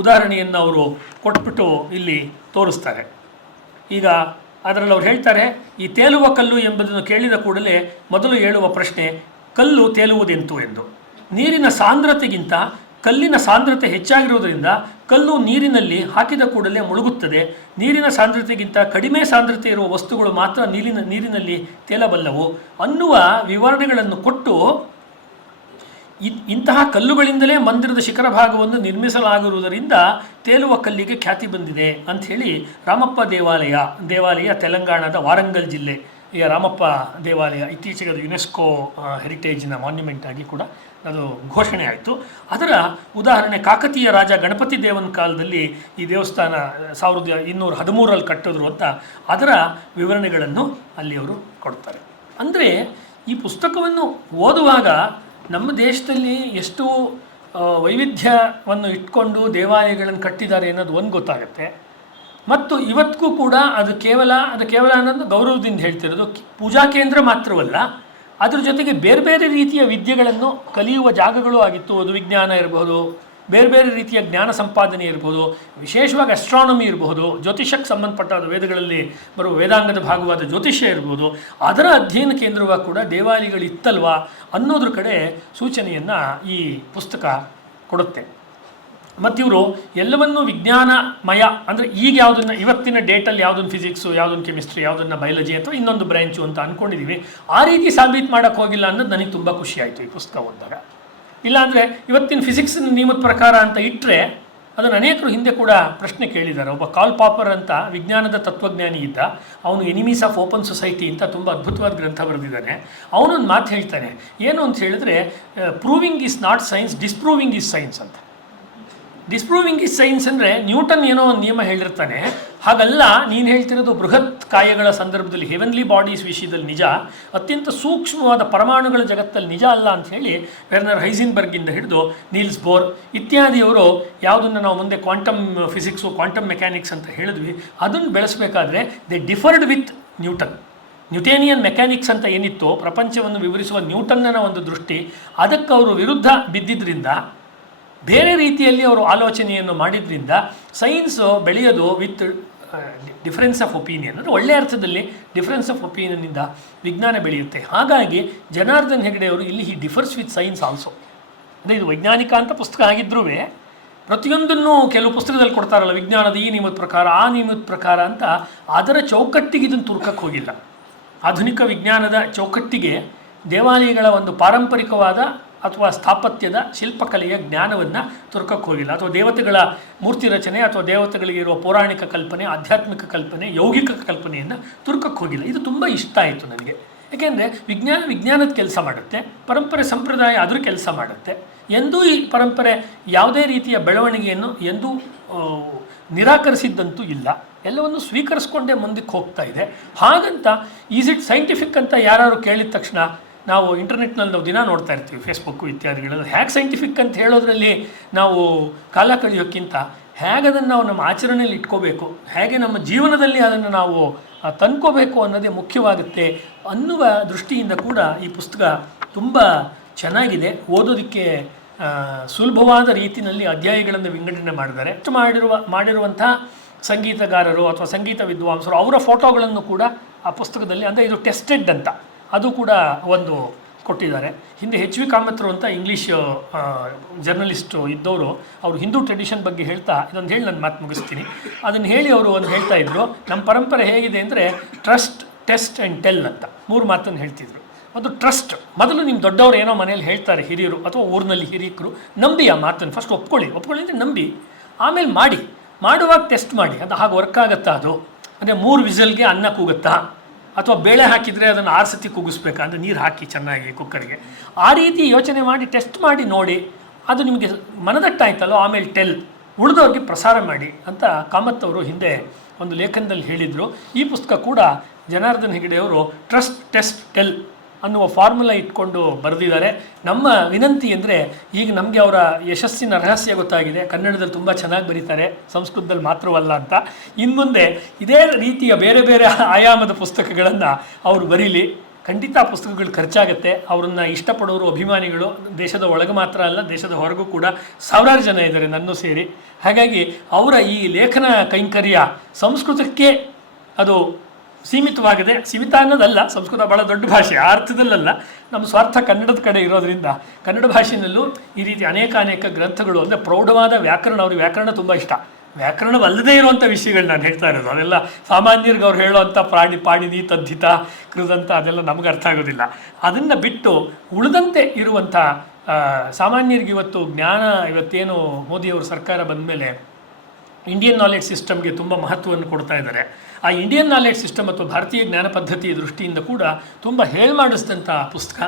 ಉದಾಹರಣೆಯನ್ನು ಅವರು ಕೊಟ್ಬಿಟ್ಟು ಇಲ್ಲಿ ತೋರಿಸ್ತಾರೆ. ಈಗ ಅದರಲ್ಲಿ ಅವ್ರು ಹೇಳ್ತಾರೆ, ಈ ತೇಲುವ ಕಲ್ಲು ಎಂಬುದನ್ನು ಕೇಳಿದ ಕೂಡಲೇ ಮೊದಲು ಹೇಳುವ ಪ್ರಶ್ನೆ ಕಲ್ಲು ತೇಲುವುದೆಂತು ಎಂದು. ನೀರಿನ ಸಾಂದ್ರತೆಗಿಂತ ಕಲ್ಲಿನ ಸಾಂದ್ರತೆ ಹೆಚ್ಚಾಗಿರುವುದರಿಂದ ಕಲ್ಲು ನೀರಿನಲ್ಲಿ ಹಾಕಿದ ಕೂಡಲೇ ಮುಳುಗುತ್ತದೆ. ನೀರಿನ ಸಾಂದ್ರತೆಗಿಂತ ಕಡಿಮೆ ಸಾಂದ್ರತೆ ಇರುವ ವಸ್ತುಗಳು ಮಾತ್ರ ನೀರಿನ ನೀರಿನಲ್ಲಿ ತೇಲಬಲ್ಲವು. ಅನ್ನುವ ವಿವರಣೆಗಳನ್ನು ಕೊಟ್ಟು ಇಂತಹ ಕಲ್ಲುಗಳಿಂದಲೇ ಮಂದಿರದ ಶಿಖರ ಭಾಗವನ್ನು ನಿರ್ಮಿಸಲಾಗಿರುವುದರಿಂದ ತೇಲುವ ಕಲ್ಲಿಗೆ ಖ್ಯಾತಿ ಬಂದಿದೆ ಅಂಥೇಳಿ ರಾಮಪ್ಪ ದೇವಾಲಯ ದೇವಾಲಯ ತೆಲಂಗಾಣದ ವಾರಂಗಲ್ ಜಿಲ್ಲೆ. ಈ ರಾಮಪ್ಪ ದೇವಾಲಯ ಇತ್ತೀಚೆಗೆ ಅದು ಯುನೆಸ್ಕೋ ಹೆರಿಟೇಜ್ನ ಮಾನ್ಯುಮೆಂಟ್ ಆಗಿ ಕೂಡ ಅದು ಘೋಷಣೆ ಆಯಿತು. ಅದರ ಉದಾಹರಣೆ ಕಾಕತೀಯ ರಾಜ ಗಣಪತಿ ದೇವನ ಕಾಲದಲ್ಲಿ ಈ ದೇವಸ್ಥಾನ ಸಾವಿರದ ಇನ್ನೂರ ಹದಿಮೂರಲ್ಲಿ ಕಟ್ಟಿದ್ರು ಅಂತ ಅದರ ವಿವರಣೆಗಳನ್ನು ಅಲ್ಲಿ ಅವರು ಕೊಡ್ತಾರೆ. ಅಂದರೆ ಈ ಪುಸ್ತಕವನ್ನು ಓದುವಾಗ ನಮ್ಮ ದೇಶದಲ್ಲಿ ಎಷ್ಟು ವೈವಿಧ್ಯವನ್ನು ಇಟ್ಕೊಂಡು ದೇವಾಲಯಗಳನ್ನು ಕಟ್ಟಿದ್ದಾರೆ ಅನ್ನೋದು ಒಂದು ಗೊತ್ತಾಗುತ್ತೆ. ಮತ್ತು ಇವತ್ತಿಗೂ ಕೂಡ ಅದು ಕೇವಲ ಅದು ಕೇವಲ ಅನ್ನೋದು ಗೌರವದಿಂದ ಹೇಳ್ತಿರೋದು, ಪೂಜಾ ಕೇಂದ್ರ ಮಾತ್ರವಲ್ಲ, ಅದ್ರ ಜೊತೆಗೆ ಬೇರೆ ಬೇರೆ ರೀತಿಯ ವಿದ್ಯೆಗಳನ್ನು ಕಲಿಯುವ ಜಾಗಗಳು ಆಗಿತ್ತು. ಅದು ವಿಜ್ಞಾನ ಇರಬಹುದು ಬೇರೆ ಬೇರೆ ರೀತಿಯ ಜ್ಞಾನ ಸಂಪಾದನೆ ಇರಬಹುದು ವಿಶೇಷವಾಗಿ ಅಸ್ಟ್ರಾನಮಿ ಇರಬಹುದು ಜ್ಯೋತಿಷಕ್ಕೆ ಸಂಬಂಧಪಟ್ಟ ವೇದಗಳಲ್ಲಿ ಬರುವ ವೇದಾಂಗದ ಭಾಗವಾದ ಜ್ಯೋತಿಷ್ಯ ಇರ್ಬೋದು, ಅದರ ಅಧ್ಯಯನ ಕೇಂದ್ರವಾಗಿ ಕೂಡ ದೇವಾಲಯಗಳು ಇತ್ತಲ್ವಾ ಅನ್ನೋದ್ರ ಕಡೆ ಸೂಚನೆಯನ್ನು ಈ ಪುಸ್ತಕ ಕೊಡುತ್ತೆ. ಮತ್ತಿವರು ಎಲ್ಲವನ್ನೂ ವಿಜ್ಞಾನಮಯ, ಅಂದರೆ ಈಗ ಯಾವುದನ್ನು ಇವತ್ತಿನ ಡೇಟಲ್ಲಿ ಯಾವುದನ್ನು ಫಿಸಿಕ್ಸು ಯಾವುದನ್ನು ಕೆಮಿಸ್ಟ್ರಿ ಯಾವುದನ್ನು ಬಯಾಲಜಿ ಅಥವಾ ಇನ್ನೊಂದು ಬ್ರ್ಯಾಂಚು ಅಂತ ಅಂದ್ಕೊಂಡಿದ್ದೀವಿ ಆ ರೀತಿ ಸಾಬೀತು ಮಾಡೋಕ್ಕೆ ಹೋಗಿಲ್ಲ ಅನ್ನೋದು ನನಗೆ ತುಂಬ ಖುಷಿ ಆಯಿತು ಈ ಪುಸ್ತಕ ಓದಿದಾಗ. ಇಲ್ಲಾಂದರೆ ಇವತ್ತಿನ ಫಿಸಿಕ್ಸ್ ನಿಯಮದ ಪ್ರಕಾರ ಅಂತ ಇಟ್ಟರೆ ಅದನ್ನು ಅನೇಕರು ಹಿಂದೆ ಕೂಡ ಪ್ರಶ್ನೆ ಕೇಳಿದ್ದಾರೆ. ಒಬ್ಬ ಕಾಲ್ ಪಾಪರ್ ಅಂತ ವಿಜ್ಞಾನದ ತತ್ವಜ್ಞಾನಿ ಇದ್ದ, ಅವನು ಎನಿಮೀಸ್ ಆಫ್ ಓಪನ್ ಸೊಸೈಟಿ ಅಂತ ತುಂಬ ಅದ್ಭುತವಾದ ಗ್ರಂಥ ಬರೆದಿದ್ದಾನೆ. ಅವನೊಂದು ಮಾತು ಹೇಳ್ತಾನೆ, ಏನು ಅಂತ ಹೇಳಿದ್ರೆ proving is not science disproving is science ಅಂತ. ಡಿಸ್ಪ್ರೂವಿಂಗ್ ಇಸ್ ಸೈನ್ಸ್ ಅಂದರೆ ನ್ಯೂಟನ್ ಏನೋ ಒಂದು ನಿಯಮ ಹೇಳಿರ್ತಾನೆ. ಹಾಗಲ್ಲ, ನೀನು ಹೇಳ್ತಿರೋದು ಬೃಹತ್ ಕಾಯಗಳ ಸಂದರ್ಭದಲ್ಲಿ ಹೆವೆನ್ಲಿ ಬಾಡೀಸ್ ವಿಷಯದಲ್ಲಿ ನಿಜ, ಅತ್ಯಂತ ಸೂಕ್ಷ್ಮವಾದ ಪರಮಾಣುಗಳ ಜಗತ್ತಲ್ಲಿ ನಿಜ ಅಲ್ಲ ಅಂತ ಹೇಳಿ ವೆರ್ನರ್ ಹೈಸಿನ್ಬರ್ಗಿಂದ ಹಿಡಿದು ನೀಲ್ಸ್ ಬೋರ್ ಇತ್ಯಾದಿಯವರು ಯಾವುದನ್ನು ನಾವು ಮುಂದೆ ಕ್ವಾಂಟಮ್ ಫಿಸಿಕ್ಸು ಕ್ವಾಂಟಮ್ ಮೆಕ್ಯಾನಿಕ್ಸ್ ಅಂತ ಹೇಳಿದ್ವಿ. ಅದನ್ನು ಬೆಳೆಸಬೇಕಾದ್ರೆ they differed with Newton. Newtonian mechanics ಅಂತ ಏನಿತ್ತು, ಪ್ರಪಂಚವನ್ನು ವಿವರಿಸುವ ನ್ಯೂಟನ್ನ ಒಂದು ದೃಷ್ಟಿ, ಅದಕ್ಕೆ ಅವರು ವಿರುದ್ಧ ಬಿದ್ದಿದ್ದರಿಂದ ಬೇರೆ ರೀತಿಯಲ್ಲಿ ಅವರು ಆಲೋಚನೆಯನ್ನು ಮಾಡಿದ್ರಿಂದ ಸೈನ್ಸು ಬೆಳೆಯೋದು ವಿತ್ ಡಿಫರೆನ್ಸ್ ಆಫ್ ಒಪೀನಿಯನ್ ಅಂದರೆ ಒಳ್ಳೆಯ ಅರ್ಥದಲ್ಲಿ ಡಿಫರೆನ್ಸ್ ಆಫ್ ಒಪಿನಿಯನ್ನಿಂದ ವಿಜ್ಞಾನ ಬೆಳೆಯುತ್ತೆ. ಹಾಗಾಗಿ ಜನಾರ್ದನ್ ಹೆಗಡೆ ಅವರು ಇಲ್ಲಿ he differs with science also ಅಂದರೆ ಇದು ವೈಜ್ಞಾನಿಕ ಅಂತ ಪುಸ್ತಕ ಆಗಿದ್ರೂ ಪ್ರತಿಯೊಂದನ್ನು ಕೆಲವು ಪುಸ್ತಕದಲ್ಲಿ ಕೊಡ್ತಾರಲ್ಲ, ವಿಜ್ಞಾನದ ಈ ನಿಯಮದ ಪ್ರಕಾರ, ಆ ನಿಯಮದ ಪ್ರಕಾರ ಅಂತ, ಅದರ ಚೌಕಟ್ಟಿಗೆ ಇದನ್ನು ತುರ್ಕಕ್ಕೆ ಹೋಗಿಲ್ಲ. ಆಧುನಿಕ ವಿಜ್ಞಾನದ ಚೌಕಟ್ಟಿಗೆ ದೇವಾಲಯಗಳ ಒಂದು ಪಾರಂಪರಿಕವಾದ ಅಥವಾ ಸ್ಥಾಪತ್ಯದ ಶಿಲ್ಪಕಲೆಯ ಜ್ಞಾನವನ್ನು ತುರ್ಕಕ್ಕೆ ಹೋಗಿಲ್ಲ. ಅಥವಾ ದೇವತೆಗಳ ಮೂರ್ತಿ ರಚನೆ ಅಥವಾ ದೇವತೆಗಳಿಗೆ ಇರುವ ಪೌರಾಣಿಕ ಕಲ್ಪನೆ, ಆಧ್ಯಾತ್ಮಿಕ ಕಲ್ಪನೆ, ಯೌಗಿಕ ಕಲ್ಪನೆಯನ್ನು ತುರ್ಕಕ್ಕೆ ಹೋಗಿಲ್ಲ. ಇದು ತುಂಬ ಇಷ್ಟ ಆಯಿತು ನನಗೆ. ಯಾಕೆಂದರೆ ವಿಜ್ಞಾನ ವಿಜ್ಞಾನದ ಕೆಲಸ ಮಾಡುತ್ತೆ, ಪರಂಪರೆ ಸಂಪ್ರದಾಯ ಅದ್ರ ಕೆಲಸ ಮಾಡುತ್ತೆ. ಎಂದೂ ಈ ಪರಂಪರೆ ಯಾವುದೇ ರೀತಿಯ ಬೆಳವಣಿಗೆಯನ್ನು ಎಂದೂ ನಿರಾಕರಿಸಿದ್ದಂತೂ ಇಲ್ಲ. ಎಲ್ಲವನ್ನು ಸ್ವೀಕರಿಸ್ಕೊಂಡೇ ಮುಂದಕ್ಕೆ ಹೋಗ್ತಾ ಇದೆ. ಹಾಗಂತ ಈಸ್ ಇಟ್ ಸೈಂಟಿಫಿಕ್ ಅಂತ ಯಾರು ಕೇಳಿದ ತಕ್ಷಣ ನಾವು ಇಂಟರ್ನೆಟ್ನಲ್ಲಿ ನಾವು ದಿನ ನೋಡ್ತಾ ಇರ್ತೀವಿ ಫೇಸ್ಬುಕ್ಕು ಇತ್ಯಾದಿಗಳಲ್ಲಿ. ಹ್ಯಾಕ್ ಸೈಂಟಿಫಿಕ್ ಅಂತ ಹೇಳೋದ್ರಲ್ಲಿ ನಾವು ಕಾಲ ಕಳೆಯೋಕ್ಕಿಂತ ಹೇಗೆ ಅದನ್ನು ನಾವು ನಮ್ಮ ಆಚರಣೆಯಲ್ಲಿ ಇಟ್ಕೋಬೇಕು ಹೇಗೆ ನಮ್ಮ ಜೀವನದಲ್ಲಿ ಅದನ್ನು ನಾವು ತಂದ್ಕೋಬೇಕು ಅನ್ನೋದೇ ಮುಖ್ಯವಾಗುತ್ತೆ ಅನ್ನುವ ದೃಷ್ಟಿಯಿಂದ ಕೂಡ ಈ ಪುಸ್ತಕ ತುಂಬ ಚೆನ್ನಾಗಿದೆ. ಓದೋದಕ್ಕೆ ಸುಲಭವಾದ ರೀತಿಯಲ್ಲಿ ಅಧ್ಯಾಯಗಳನ್ನು ವಿಂಗಡಣೆ ಮಾಡಿದ್ದಾರೆ. ಮಾಡಿರುವ ಮಾಡಿರುವಂಥ ಸಂಗೀತಗಾರರು ಅಥವಾ ಸಂಗೀತ ವಿದ್ವಾಂಸರು ಅವರ ಫೋಟೋಗಳನ್ನು ಕೂಡ ಆ ಪುಸ್ತಕದಲ್ಲಿ, ಅಂದರೆ ಇದು ಟೆಸ್ಟೆಡ್ ಅಂತ. ಅದು ಕೂಡ ಒಂದು ಕೊಟ್ಟಿದ್ದಾರೆ. ಹಿಂದೆ ಹೆಚ್ ವಿ ಕಾಮತ್ರು ಅಂತ ಇಂಗ್ಲೀಷ್ ಜರ್ನಲಿಸ್ಟು ಇದ್ದವರು, ಅವರು ಹಿಂದೂ ಟ್ರೆಡಿಷನ್ ಬಗ್ಗೆ ಹೇಳ್ತಾ, ಇದೊಂದು ಹೇಳಿ ನಾನು ಮಾತು ಮುಗಿಸ್ತೀನಿ. ಅದನ್ನು ಹೇಳಿ ಅವರು ಒಂದು ಹೇಳ್ತಾ ಇದ್ರು, ನಮ್ಮ ಪರಂಪರೆ ಹೇಗಿದೆ ಅಂದರೆ ಟ್ರಸ್ಟ್ ಟೆಸ್ಟ್ ಆ್ಯಂಡ್ ಟೆಲ್ ಅಂತ. ಮೂರು ಮಾತನ್ನು ಹೇಳ್ತಿದ್ರು. ಅದು ಟ್ರಸ್ಟ್ ಮೊದಲು ನಿಮ್ಮ ದೊಡ್ಡವರು ಏನೋ ಮನೇಲಿ ಹೇಳ್ತಾರೆ, ಹಿರಿಯರು ಅಥವಾ ಊರಿನಲ್ಲಿ ಹಿರಿಯಕರು, ನಂಬಿ ಆ ಮಾತನ್ನು ಫಸ್ಟ್ ಒಪ್ಕೊಳ್ಳಿ. ಒಪ್ಕೊಳ್ಳಿ ಅಂದರೆ ನಂಬಿ. ಆಮೇಲೆ ಮಾಡಿ. ಮಾಡುವಾಗ ಟೆಸ್ಟ್ ಮಾಡಿ. ಅದು ಹಾಗೆ ವರ್ಕ್ ಆಗುತ್ತಾ ಅದು? ಅಂದರೆ ಮೂರು ವಿಸಲ್ಗೆ ಅನ್ನ ಕೂಗುತ್ತಾ? ಅಥವಾ ಬೇಳೆ ಹಾಕಿದರೆ ಅದನ್ನು ಆರು ಸತಿ ಕೂಗಿಸ್ಬೇಕಾ ಅಂದರೆ ನೀರು ಹಾಕಿ ಚೆನ್ನಾಗಿ ಕುಕ್ಕರ್ಗೆ. ಆ ರೀತಿ ಯೋಚನೆ ಮಾಡಿ, ಟೆಸ್ಟ್ ಮಾಡಿ, ನೋಡಿ. ಅದು ನಿಮಗೆ ಮನದಟ್ಟಾಯ್ತಲ್ಲೋ, ಆಮೇಲೆ ಟೆಲ್. ಉಳಿದವ್ರಿಗೆ ಪ್ರಸಾರ ಮಾಡಿ ಅಂತ ಕಾಮತ್ ಅವರು ಹಿಂದೆ ಒಂದು ಲೇಖನದಲ್ಲಿ ಹೇಳಿದರು. ಈ ಪುಸ್ತಕ ಕೂಡ ಜನಾರ್ದನ್ ಹೆಗಡೆಯವರು ಟ್ರಸ್ಟ್ ಟೆಸ್ಟ್ ಟೆಲ್ ಅನ್ನುವ ಫಾರ್ಮುಲಾ ಇಟ್ಕೊಂಡು ಬರೆದಿದ್ದಾರೆ. ನಮ್ಮ ವಿನಂತಿ ಅಂದರೆ ಈಗ ನಮಗೆ ಅವರ ಯಶಸ್ಸಿನ ರಹಸ್ಯ ಗೊತ್ತಾಗಿದೆ. ಕನ್ನಡದಲ್ಲಿ ತುಂಬ ಚೆನ್ನಾಗಿ ಬರೀತಾರೆ. ಸಂಸ್ಕೃತದಲ್ಲಿ ಮಾತ್ರವಲ್ಲ ಅಂತ. ಇನ್ಮುಂದೆ ಇದೇ ರೀತಿಯ ಬೇರೆ ಬೇರೆ ಆಯಾಮದ ಪುಸ್ತಕಗಳನ್ನು ಅವರು ಬರೀಲಿ. ಖಂಡಿತ ಪುಸ್ತಕಗಳು ಖರ್ಚಾಗುತ್ತೆ. ಅವರನ್ನು ಇಷ್ಟಪಡೋರು, ಅಭಿಮಾನಿಗಳು, ದೇಶದ ಒಳಗೆ ಮಾತ್ರ ಅಲ್ಲ, ದೇಶದ ಹೊರಗೂ ಕೂಡ ಸಾವಿರಾರು ಜನ ಇದ್ದಾರೆ ನನ್ನೂ ಸೇರಿ. ಹಾಗಾಗಿ ಅವರ ಈ ಲೇಖನ ಕೈಂಕರ್ಯ ಸಂಸ್ಕೃತಕ್ಕೆ ಅದು ಸೀಮಿತವಾಗಿದೆ. ಸೀಮಿತ ಅನ್ನೋದಲ್ಲ, ಸಂಸ್ಕೃತ ಭಾಳ ದೊಡ್ಡ ಭಾಷೆ. ಆ ಅರ್ಥದಲ್ಲಲ್ಲ, ನಮ್ಮ ಸ್ವಾರ್ಥ ಕನ್ನಡದ ಕಡೆ ಇರೋದ್ರಿಂದ ಕನ್ನಡ ಭಾಷೆಯಲ್ಲೂ ಈ ರೀತಿ ಅನೇಕ ಅನೇಕ ಗ್ರಂಥಗಳು ಅಂದರೆ ಪ್ರೌಢವಾದ ವ್ಯಾಕರಣ, ಅವ್ರಿಗೆ ವ್ಯಾಕರಣ ತುಂಬ ಇಷ್ಟ. ವ್ಯಾಕರಣವಲ್ಲದೇ ಇರುವಂಥ ವಿಷಯಗಳು ನಾನು ಹೇಳ್ತಾ ಇರೋದು. ಅದೆಲ್ಲ ಸಾಮಾನ್ಯರಿಗೆ ಅವ್ರು ಹೇಳುವಂಥ ಪ್ರಾಣಿ, ಪಾಣಿನಿ ತದ್ಧಿತ ಕೃದಂತ, ಅದೆಲ್ಲ ನಮ್ಗೆ ಅರ್ಥ ಆಗೋದಿಲ್ಲ. ಅದನ್ನು ಬಿಟ್ಟು ಉಳಿದಂತೆ ಇರುವಂಥ ಸಾಮಾನ್ಯರಿಗೆ ಇವತ್ತು ಜ್ಞಾನ, ಇವತ್ತೇನು ಮೋದಿಯವರು ಸರ್ಕಾರ ಬಂದ ಮೇಲೆ ಇಂಡಿಯನ್ ನಾಲೆಡ್ಜ್ ಸಿಸ್ಟಮ್ಗೆ ತುಂಬ ಮಹತ್ವವನ್ನು ಕೊಡ್ತಾ ಇದ್ದಾರೆ. ಆ ಇಂಡಿಯನ್ ನಾಲೆಡ್ಜ್ ಸಿಸ್ಟಮ್ ಅಥವಾ ಭಾರತೀಯ ಜ್ಞಾನ ಪದ್ಧತಿಯ ದೃಷ್ಟಿಯಿಂದ ಕೂಡ ತುಂಬ ಹೇಳ್ಮಾಡಿಸಿದಂಥ ಪುಸ್ತಕ.